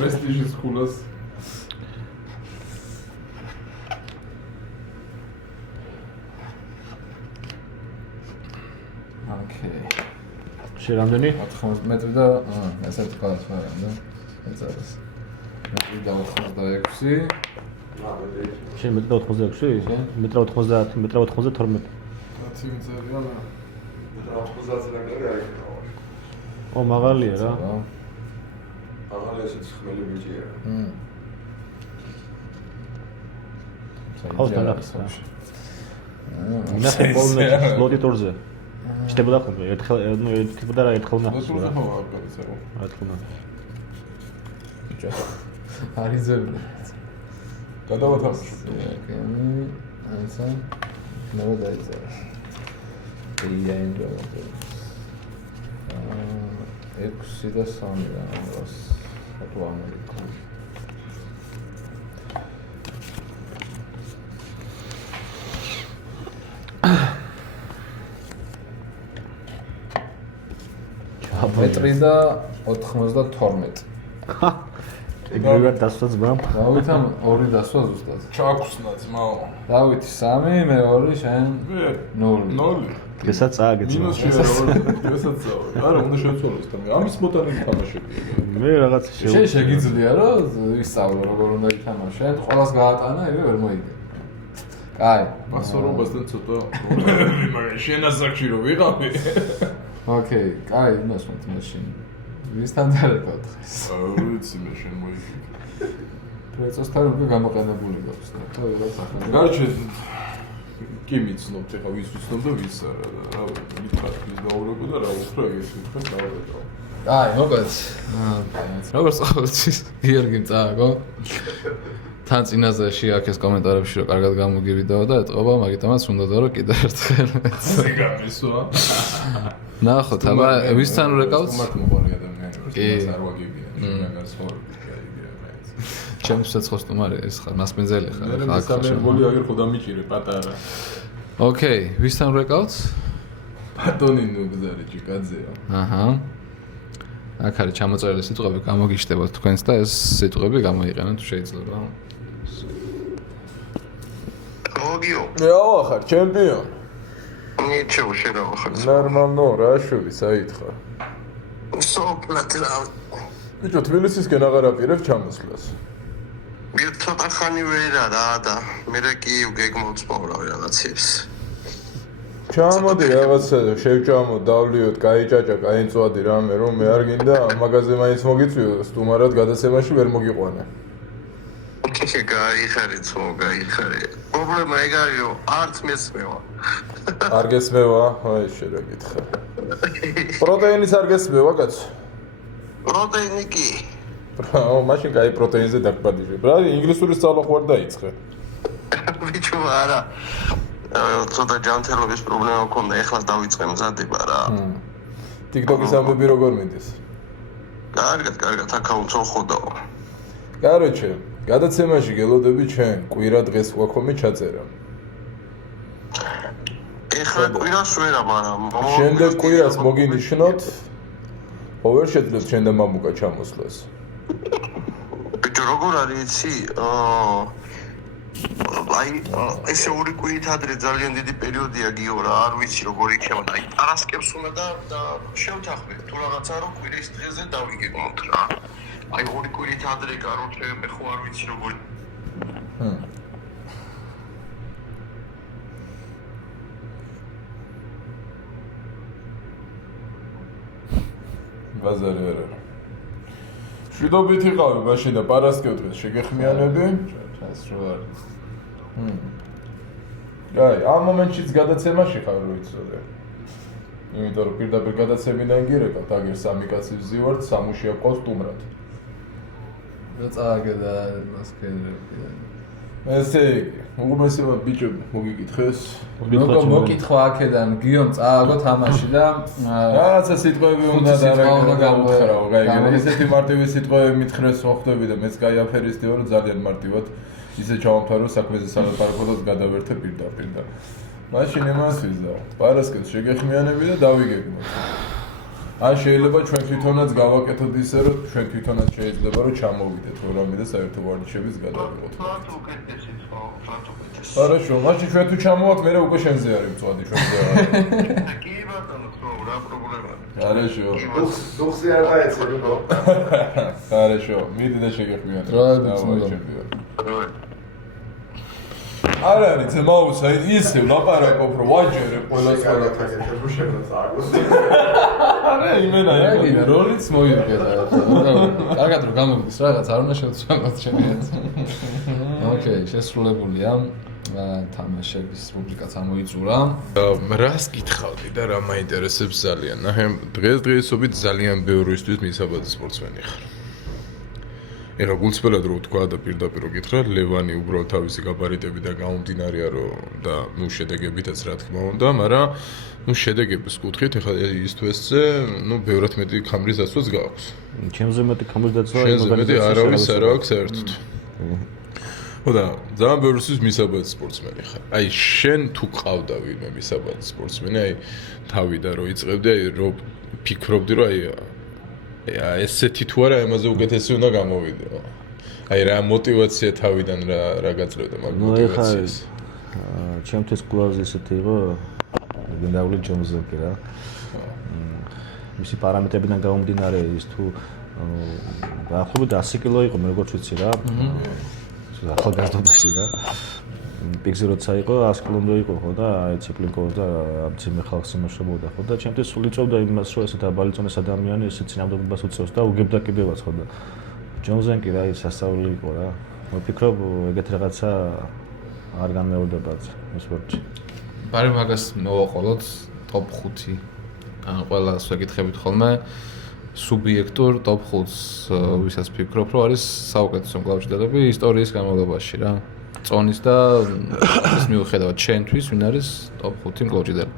პრესტიჟის ქულას. ოკეი. შენ რამდენი? 90 მეტრი და ეს ერთი კალათი მაგრამ და ეცადოს. მეტრი და 86. შენ მეტრი და 86? მეტრი 90, მეტრი 92. 10 მწერია რა. და 90-ზე ნაკლებია იქნება. ო მაღალია რა. ახლა ესეც ხმელი ბიჭია. ხო, დანახსნა. ნახე პოლონეთში ლოდიტორზე. შტებოდა ხოლმე ერთხელ ეთქებოდა რა ერთხელ ნახოს რა. რა თქმა უნდა. არის ძებნა. გადავათამაშოთ. აიცა. ნუ დაიწერა. ეინდა. 6 და 3 რა ამას. ატო ამერიკა. მეტრი და 92. ეგრევე დასვაც ბამ. დავითამ 2 დასვა ზუსტად. ჩაქვსნა ძმაო. დავითი 3, მე 2, შენ 0. 0. დღესაც წააგეცო. მინუსი რა, დღესაც წავა. არა, უნდა შევცვალოს და ამის მოტანილი თამაშებია. მე რაღაც შენ შეგიძლია რომ ვისწავლო როგორ უნდა ითამაშო. შენ ყველას გაატანა, იგივე ვერ მოიგე. კაი. მასორობასთან ცოტა მაგრამ შენ ასაკში რო ვიყავი. ოკეი, კაი, იმას ვთქვით მაშინ. ვისთან დარეკავ დღეს? ვიცი მე შენ მოიგე. პროცესთან უკვე გამოყენებული გვაქვს და ხო რაღაც ახლა. გარჩე კი მიცნობთ ახლა ვის ვიცნობ და ვის არა და რა მითხრათ ის დაურეკო და რა უთხრა ეს თქვენ დაურეკო. აი, მოკლედ. როგორც ყოველთვის იერგი წააგო. თან წინაზეში აქეს კომენტარებში რომ კარგად გამოგივიდაო და ეტყობა, მაგიტომაც უნდა და რომ კიდევ ერთხელ ზეგამისვა. ნახოთ, აბა ვისთან რეკავთ? მათ მოყარი ადამიანი ვარ, კი. მას არ ვაგებია, მაგას ხო გაიგია მაინც. ჩემთვისაც ხო სტუმარი ეს ხარ, მასპინძელი ხარ. მე მესამე გოლი აგერ ხო დამიჭირე პატარა. ოკეი, ვისთან რეკავთ? ბატონი ნუგზარი ჭიკაძეა. აჰა. აქ არის ჩამოწერილი სიტყვები, გამოგიშტებოთ თქვენს და ეს სიტყვები გამოიყენოთ შეიძლება. Ogio. რა ხარ, ჩემპიონ? Ничего, შერავა ხარ. ნორმალო, რა შვი, საითხა. სოფლატრა. ბიჭო, თბილისისკენ აღარ აპირებ ჩამოსვლას. მე ცოტა ხანი ვერა რა და მე კი გეგმოვწმოვრავი რაღაცებს. ჩამოდი რაღაცა შევჭამო, დავლიოთ, გაიჭაჭა, გაინწვადი რამე, რომ მე არ გინდა მაღაზიაზე მაინც მოგიწვიო, სტუმარად გადაცემაში ვერ მოგიყვანე. გაიხარე, ცო, გაიხარე. პრობლემა ეგ არის, რომ არც მესმევა. არ გესმევა? აი, შე რა გითხრა. პროტეინიც არ გესმევა, კაცო? პროტეინი კი. აუ, მაშინ კაი პროტეინზე დაგბადიჟებ. რა, ინგლისური სწავლა ხო არ დაიწყე? ბიჭო, არა. ცოტა ჯანმრთელობის პრობლემა მქონდა, ეხლა დავიწყე მზადება რა. TikTok-ის ამბები როგორ მიდის? კარგად, აკაუნტს ვხოდაო. კაროჩე, გადაცემაში გელოდები ჩვენ, კვირა დღეს ვაქომი ჩაწერა. ეხლა კვირას ვერა, მაგრამ შემდეგ კვირას მოგინიშნოთ, ხო ვერ შეძლებთ შენ და მამუკა ჩამოსვლას. ბიჭო, როგორ არის იცი? აი, ესე ორი კვირით ადრე ძალიან დიდი პერიოდია გიო რა, არ ვიცი როგორ იქნება და აი, არასკებს უნდა და შევთანხმდით თუ რაღაცა რომ კვირის დღეზე დავიგეგმოთ რა. აი, ორი კვირით ადრე კაროჩე, მე ხო არ ვიცი როგორ. ბაზარი ვერ არა. შვიდობით იყავი მაშინ და პარასკევ დღეს შეგეხმიანები? ჩას რო არის. აი, ამ მომენტშიც გადაცემაში ხარ რო იცოდე. იმიტომ რომ პირდაპირ გადაცემიდან გირეკავთ, აგერ სამი კაცი ვზივართ, სამუშია ყავს სტუმრად. რა წააგე და მასკენერები. ესე იგი, უგმესება ბიჭო მოგიკითხეს. მოკითხვა აქედან გიომ წააგო თამაში და რაღაცა სიტყვები უნდა სიტყვა დავეკრავო, გაიგე. ესეთი მარტივი სიტყვები მითხრეს მოხდები და მეც კაი აფერისტი ვარ, ძალიან მარტივად ისე ჩავამთავრო საქმეზე სალაპარაკოდაც გადავერთე პირდაპირ და მაშინ იმას ვიზავ. პარასკევს შეგეხმიანები და დავიგეგმოთ. ან შეიძლება ჩვენ თვითონაც გავაკეთოთ ისე, რომ ჩვენ თვითონაც შეიძლება რომ ჩამოვიდეთ რამე და საერთო ვარჯიშების გადავიღოთ. Хорошо, მაშინ ჩვენ თუ ჩამოვართ, მე უკვე შენზე არის მწვადი ჩვენზე არა. კი ბატონო, რა პრობლემაა. Хорошо. დუხზე არ დაეცე რო. Хорошо, მიდი და შეგეხმიანებ. დროებით, ჩემპიონ. არ არის ძმაუს, აი ისე ლაპარაკობ რომ ვაჯერე ყველას ყველა თაკეთებს შეფერს აგოს. არა იმენა აი როლიც მოიგე და კარგად რომ გამოგდის რაღაც არ უნდა შევცვალოთ ჩემს. ოკეი, შესრულებულია. თამაშების რუბრიკაც ამოიწურა. რას გითხავდი და რა მაინტერესებს ძალიან. ნახე, დღესდღეობით ძალიან ბევრისთვის მისაბაძი სპორტსმენი ხარ. ეხლა გულწრფელად რო ვთქვა და პირდაპირ რო გითხრა, ლევანი უბრალოდ თავისი გაბარიტები და გამომდინარეა რომ და ნუ შედეგებითაც რა თქმა უნდა, მაგრამ ნუ შედეგების კუთხით ეხლა ის თუ ესზე, ნუ ბევრად მეტი ქამრის დაცვაც გააქვს. ჩემზე მეტი ქამრის დაცვა შენზე მეტი არავის არ აქვს საერთოდ. ხოდა ძალიან ბევრისთვის მისაბაძი სპორტსმენი ხარ. აი შენ თუ ყავდა ვინმე მისაბაძი სპორტსმენი, აი თავიდან რო იწყებდი, აი რო ფიქრობდი რომ აი ესეთი თუ არა ამაზე უკეთესი უნდა გამოვიდე. აი რა мотиваცია თავიდან რა გაძლევდა მაგ мотиваციას. ჩემთვის კლუბზე ისეთი იყო ლეგენდარული ჯონზენკი რა. მისი პარამეტრებიდან გამომდინარე ის თუ დაახლოებით 100 კილო იყო მე როგორც ვიცი რა. ახალგაზრდობაში რა. პიკზე როცა იყო 100 კილომდე იყო ხო და აი ციკლიკოვ და ძიმე ხალხს იმუშავებდა ხო და ჩემთვის სულ იწევდა იმას რომ ესე დაბალი წონის ადამიანი ესე წინამდებობას უწევს და უგებდა კიდევაც ხო და ჯონზენკი რა ის სასწაული იყო რა. ვფიქრობ ეგეთ რაღაცა არ განმეორდება სპორტში. ბარი მაგას მოვაყოლოთ ტოპ 5. ან ყველას ვეკითხებით ხოლმე სუბიექტურ ტოპ 5-ს ვისაც ფიქრობ რომ არის საუკეთესო მკლავჭიდელები ისტორიის განმავლობაში რა. წონის და ის მიუხედავად ჩვენთვის ვინ არის ტოპ 5 მკლავჭიდელი.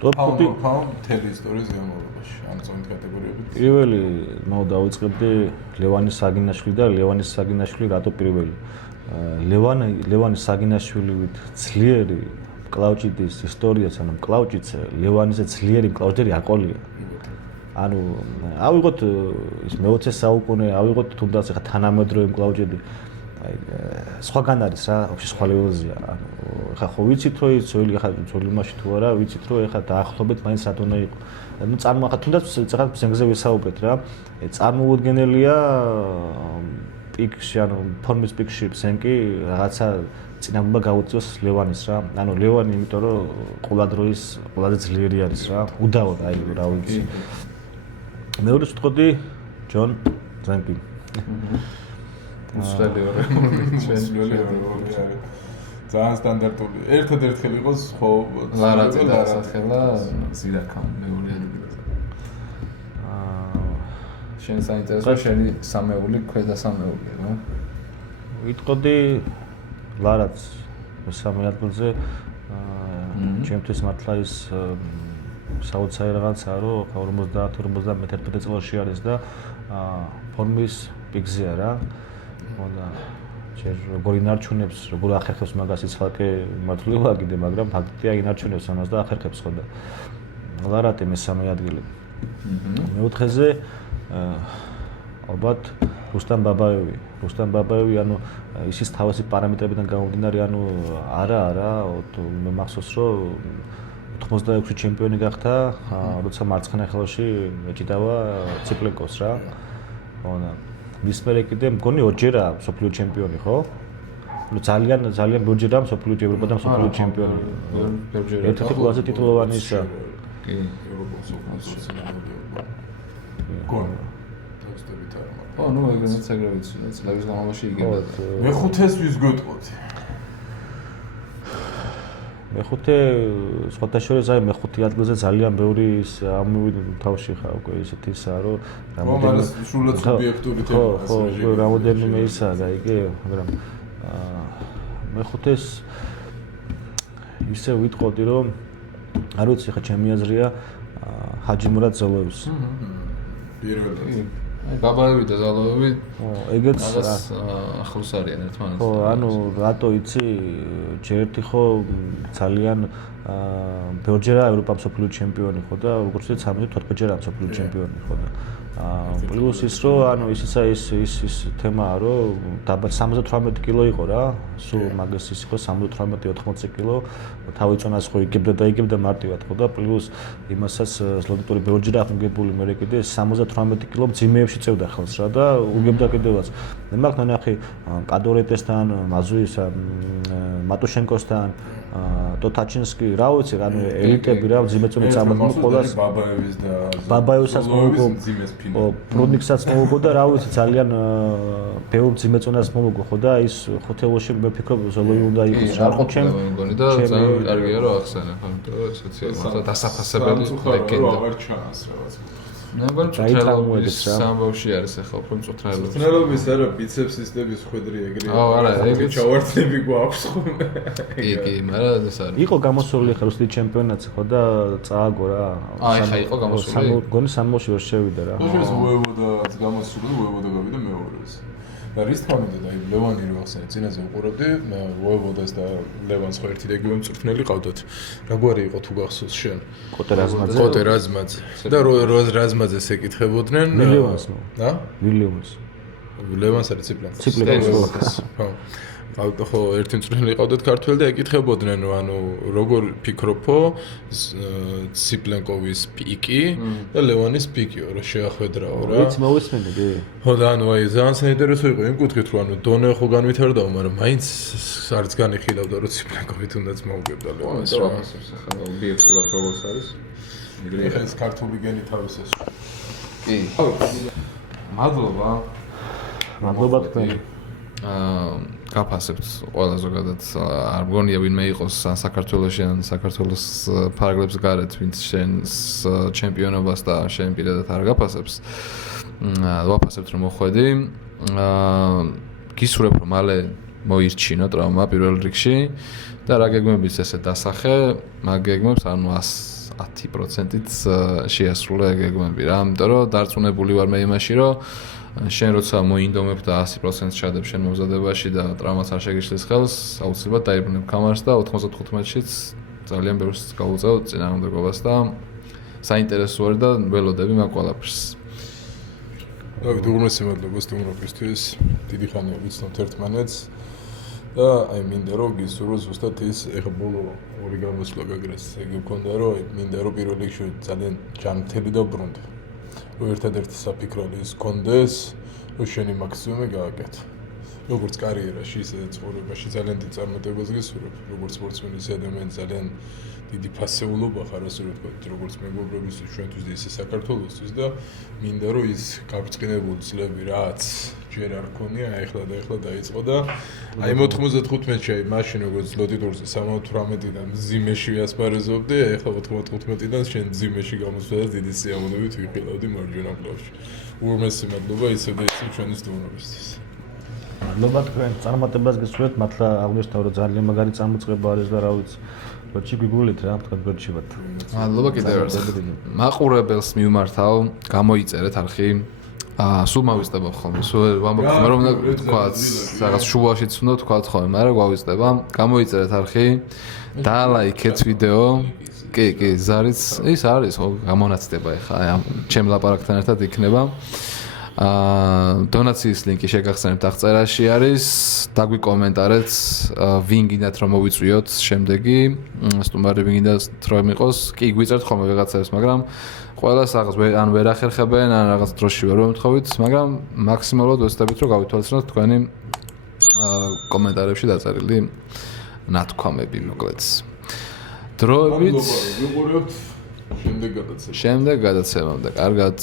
ტოპ 5 მთელი ისტორიის განმავლობაში ამ წონით კატეგორიებით. პირველი მო დავიწყებდი ლევანის საგინაშვილი და ლევანის საგინაშვილი რატო პირველი. ლევანის საგინაშვილივით ძლიერი მკლავჭიდის ისტორიას ანუ მკლავჭიდზე ლევანიზე ძლიერი მკლავჭიდერი აყოლია. ანუ ავიღოთ ის მე-20 საუკუნე, ავიღოთ თუნდაც ახლა თანამედროვე მკლავჭიდი. აი სხვაგან არის რა, вообще სხვა ლეველზეა. ანუ ახლა ხო ვიცით რომ ის ძველი ახლა ძველი მასში თუ არა, ვიცით რომ ახლა დაახლოებით მაინც რა თქმა იყო. ну ახლა თუნდაც ცოტა ზენგზე ვისაუბრეთ რა. წარმოუდგენელია პიკში, ანუ ფორმის პიკში ზენკი რაღაცა წინამორბედა გაუწიოს ლევანის რა. ანუ ლევანი იმიტომ რომ ყველა დროის ყველაზე ძლიერი არის რა. უდავოდ აი რა ვიცი. მეორე ვთქოდი ჯონ ზენკი. ძალიან სტანდარტული. ერთადერთხელ იყოს ხო ლარაძე და სახელა ზირაქამ მეორე ადგილზე. შენ საინტერესო შენი სამეული ქვედა სამეული რა. ვიტყოდი ლარაც მესამე ადგილზე ჩემთვის მართლა ის საოცარი რაღაცაა რომ 50-51 წელში არის და ფორმის პიკზეა რა. ხოდა ჯერ როგორ ინარჩუნებს, როგორ ახერხებს მაგას იცხალკე მართული ვაგიდე, მაგრამ ფაქტია ინარჩუნებს ამას და ახერხებს ხოდა. ლარატი მესამე ადგილი. მეოთხეზე ალბათ რუსტამ ბაბაევი. რუსტამ ბაბაევი ანუ ისის თავისი პარამეტრებიდან გამომდინარე, ანუ არა, მე მახსოვს რომ 86 ჩემპიონი გახდა, როცა მარცხენა ხელში ეჭიდავა ციკლიკოს რა. ხოდა მის მერე კიდე მგონი ორჯერაა მსოფლიო ჩემპიონი, ხო? ну ძალიან ბევრჯერაა მსოფლიო ევროპა და მსოფლიო ჩემპიონი. ერთ-ერთი ყველაზე ტიტულოვანი ისა. კი, ევროპის სუპერფინალში. გონა. დავსტებით არა. ო, ну ეგრეც ვიცი, წლების განმავლობაში იგებდა. მეხუთეს ვის გვეტყოდი? მეხუთე სხვათა შორის აი მეხუთე ადგილზე ძალიან ბევრი ის ამოვიდა თავში ხა უკვე ისეთი ისაა რომ რამოდენიმე სრულად სუბიექტური თემა ხო რამოდენიმე ისაა და იგი მაგრამ მეხუთეს ისე ვიტყოდი რომ არ ვიცი ხა ჩემი აზრია ჰაჯიმურად ზოლოვის პირველად აი ბაბაევი და ზალოევი ეგეც ახლოს არიან ერთმანეთს. ხო, ანუ რატო იცი ჯერ ერთი ხო ძალიან ბევრჯერაა ევროპა მსოფლიო ჩემპიონი ხო და როგორც ვიცი 13 ჯერაა მსოფლიო ჩემპიონი ხო და პლუს ის რომ ანუ ისიც ის თემაა რომ დაბა 78 კილო იყო რა სულ მაგას ის იყო 78-80 კილო თავი წონას ხო იგებდა მარტივად ხო და პლუს იმასაც ზლოტური ბევრჯერაა ხმგებული მე კიდე 78 კილო მძიმეებში წევდა ხელს რა და უგებდა კიდევაც მე მაგ ნახე კადორეტესთან მაზუის მატუშენკოსთან, ტოტაჩინსკი, რა ვიცი, ანუ ელიტები რა ძიმეწონი წამოყოლას. ბაბაევსაც მოგო. პრუდნიკსაც მოგო და რა ვიცი, ძალიან ბევრ ძიმეწონას მოგო ხო და ის ხუთეულში მე ვფიქრობ ზოლოი უნდა იყოს რა ჩემ მგონი და ძალიან კარგია რომ ახსენე ხო იმიტომ რომ ესეც დასაფასებელი ლეგენდა აღარ ჩანს რაღაც მე მგონი დაითამოებიც რა. სამბავში არის ახლა უფრო მწუხრალობის მწუხრალობის არა ბიცეპსისტების ხვედრი ეგრე არა ეგეც ჩავართები გვაქვს ხოლმე კი მაგრამ ეს არის იყო გამოსული ხა რუსეთის ჩემპიონატზე ხო და წააგო რა ხა იყო გამოსული გონი სამოში ვერ შევიდა რა ხო ეს უევოდაც გამოსული უევოდა გავიდა მეორეს და რის თქმა უნდა და ლევანი რო ახსენე წინაზე უყურებდი უევოდას და ლევანს ხო ერთი რეგიონი მწვრთნელი ყავდათ რაგვარი იყო თუ გახსოვს შენ კოტე რაზმაძე და რაზმაძეს ეკითხებოდნენ ვილიამს ლევანს არის ციკლენკოს ხო ხო ერთი მწვრთნელი ყავდათ ქართველი და ეკითხებოდნენ ანუ როგორ ფიქრობო ციპლენკოვის პიკი და ლევანის პიკიო რა შეახვედრაო რა ვიცი მოვისმენდი ხო და ანუ აი ძალიან საინტერესო იყო იმ კუთხით რომ ანუ დონე ხო განვითარდაო მაგრამ მაინც არც განიხილავდა რომ ციპლენკოვი თუნდაც მოუგებდა ლევანს რა ახლა ობიექტურად როგორც არის ეგრე ეს ქართული გენი თავის ეს კი მადლობა თქვენ გაფასებთ ყველა ზოგადად არ მგონია ვინმე იყოს ან საქართველოში ან საქართველოს ფარგლებს გარეთ ვინც შენს ჩემპიონობას და შენ პირადად არ გაფასებს ვაფასებთ რომ მოხვედი გისურვებ რომ მალე მოირჩინო ტრავმა პირველ რიგში და რა გეგმების ესე დასახე მაგ გეგმებს ანუ 110%-ით შეასრულე გეგმები რა იმიტომ რომ დარწმუნებული ვარ მე იმაში რომ შენ როცა მოინდომებ და 100% შედებ შენ მომზადებაში და ტრავმაც არ შეგიშლის ხელს, აუცილებლად დაიბრუნებ კამარას და 95-შიც ძალიან ბევრს გავუწევ წინააღმდეგობას და საინტერესო არის და ველოდები მაგ ყველაფერს. დავით უღრმესი მადლობა სტუმრობისთვის. დიდი ხანია ვიცნობთ ერთმანეთს და აი მინდა რომ გისურვო ზუსტად ის ეხა ბოლო ორი გამოსვლა გაგრეს. ეგ მქონდა რომ მინდა რომ პირველ რიგში ძალიან ჯანმრთელი და ბრუნდი. ერთადერთი საფიქრალი ის კონდეს, რომ შენი მაქსიმუმი გააკეთე. როგორც კარიერაში, ისე ცხოვრებაში ძალიან დიდ წარმატებას გისურვებ. როგორც სპორტსმენი, ისე ადამიანი ძალიან დიდი ფასეულობა ხარ, ასე რომ ვთქვათ, როგორც მეგობრებისთვის, ჩვენთვის და ისე საქართველოსთვის და მინდა რომ ის გაბრწყინებული წლები რაც ჯერ არ ქონია, ახლა დაიწყო და აი 95-ში აი მაშინ როგორც ლოდიტურზე 78-დან ზიმეში ვიასპარეზობდი, ახლა 95-დან შენ ზიმეში გამოსვლა და დიდი სიამოვნებით ვიხილავდი მარჯვენა ფლანგში. უღრმესი მადლობა ისევ და ისევ ჩვენი სტუმრობისთვის. მადლობა თქვენ წარმატებას გისურვებთ, მართლა აღნიშნავ რომ ძალიან მაგარი წამოწყება არის და რა ვიცი გორჩი გიგულით რა თქვენ გორჩი ვართ. მადლობა კიდევ ერთხელ. მაყურებელს მიმართავ, გამოიწერეთ არხი. სულ მავისდება ხოლმე, სულ ვამბობ ხოლმე რომ თქვათ, რაღაც შუაშიც უნდა თქვათ ხოლმე, მაგრამ გავიზდება. გამოიწერეთ არხი და ლაიქეთ ვიდეო. კი, ზარიც ის არის, გამონაცდება ეხა ჩემ ლაპარაკთან ერთად იქნება. დონაციის ლინკი შეგახსენებთ აღწერაში არის. დაგვიკომენტარეთ, ვინ გინდათ რომ მოვიწვიოთ შემდეგი, სტუმარი ვინ გინდათ რომ იყოს. კი, გვიწერთ ხოლმე ვიღაცებს, მაგრამ ყველას რაღაც ან ვერ ახერხებენ, ან რაღაც დროში ვერ მომთხოვით, მაგრამ მაქსიმალურად ვეცდებით რომ გავითვალისწინოთ თქვენი კომენტარებში დაწერილი ნათქვამები მოკლედ. დროებით ვიყურებთ შემდეგ გადაცემამდე. კარგად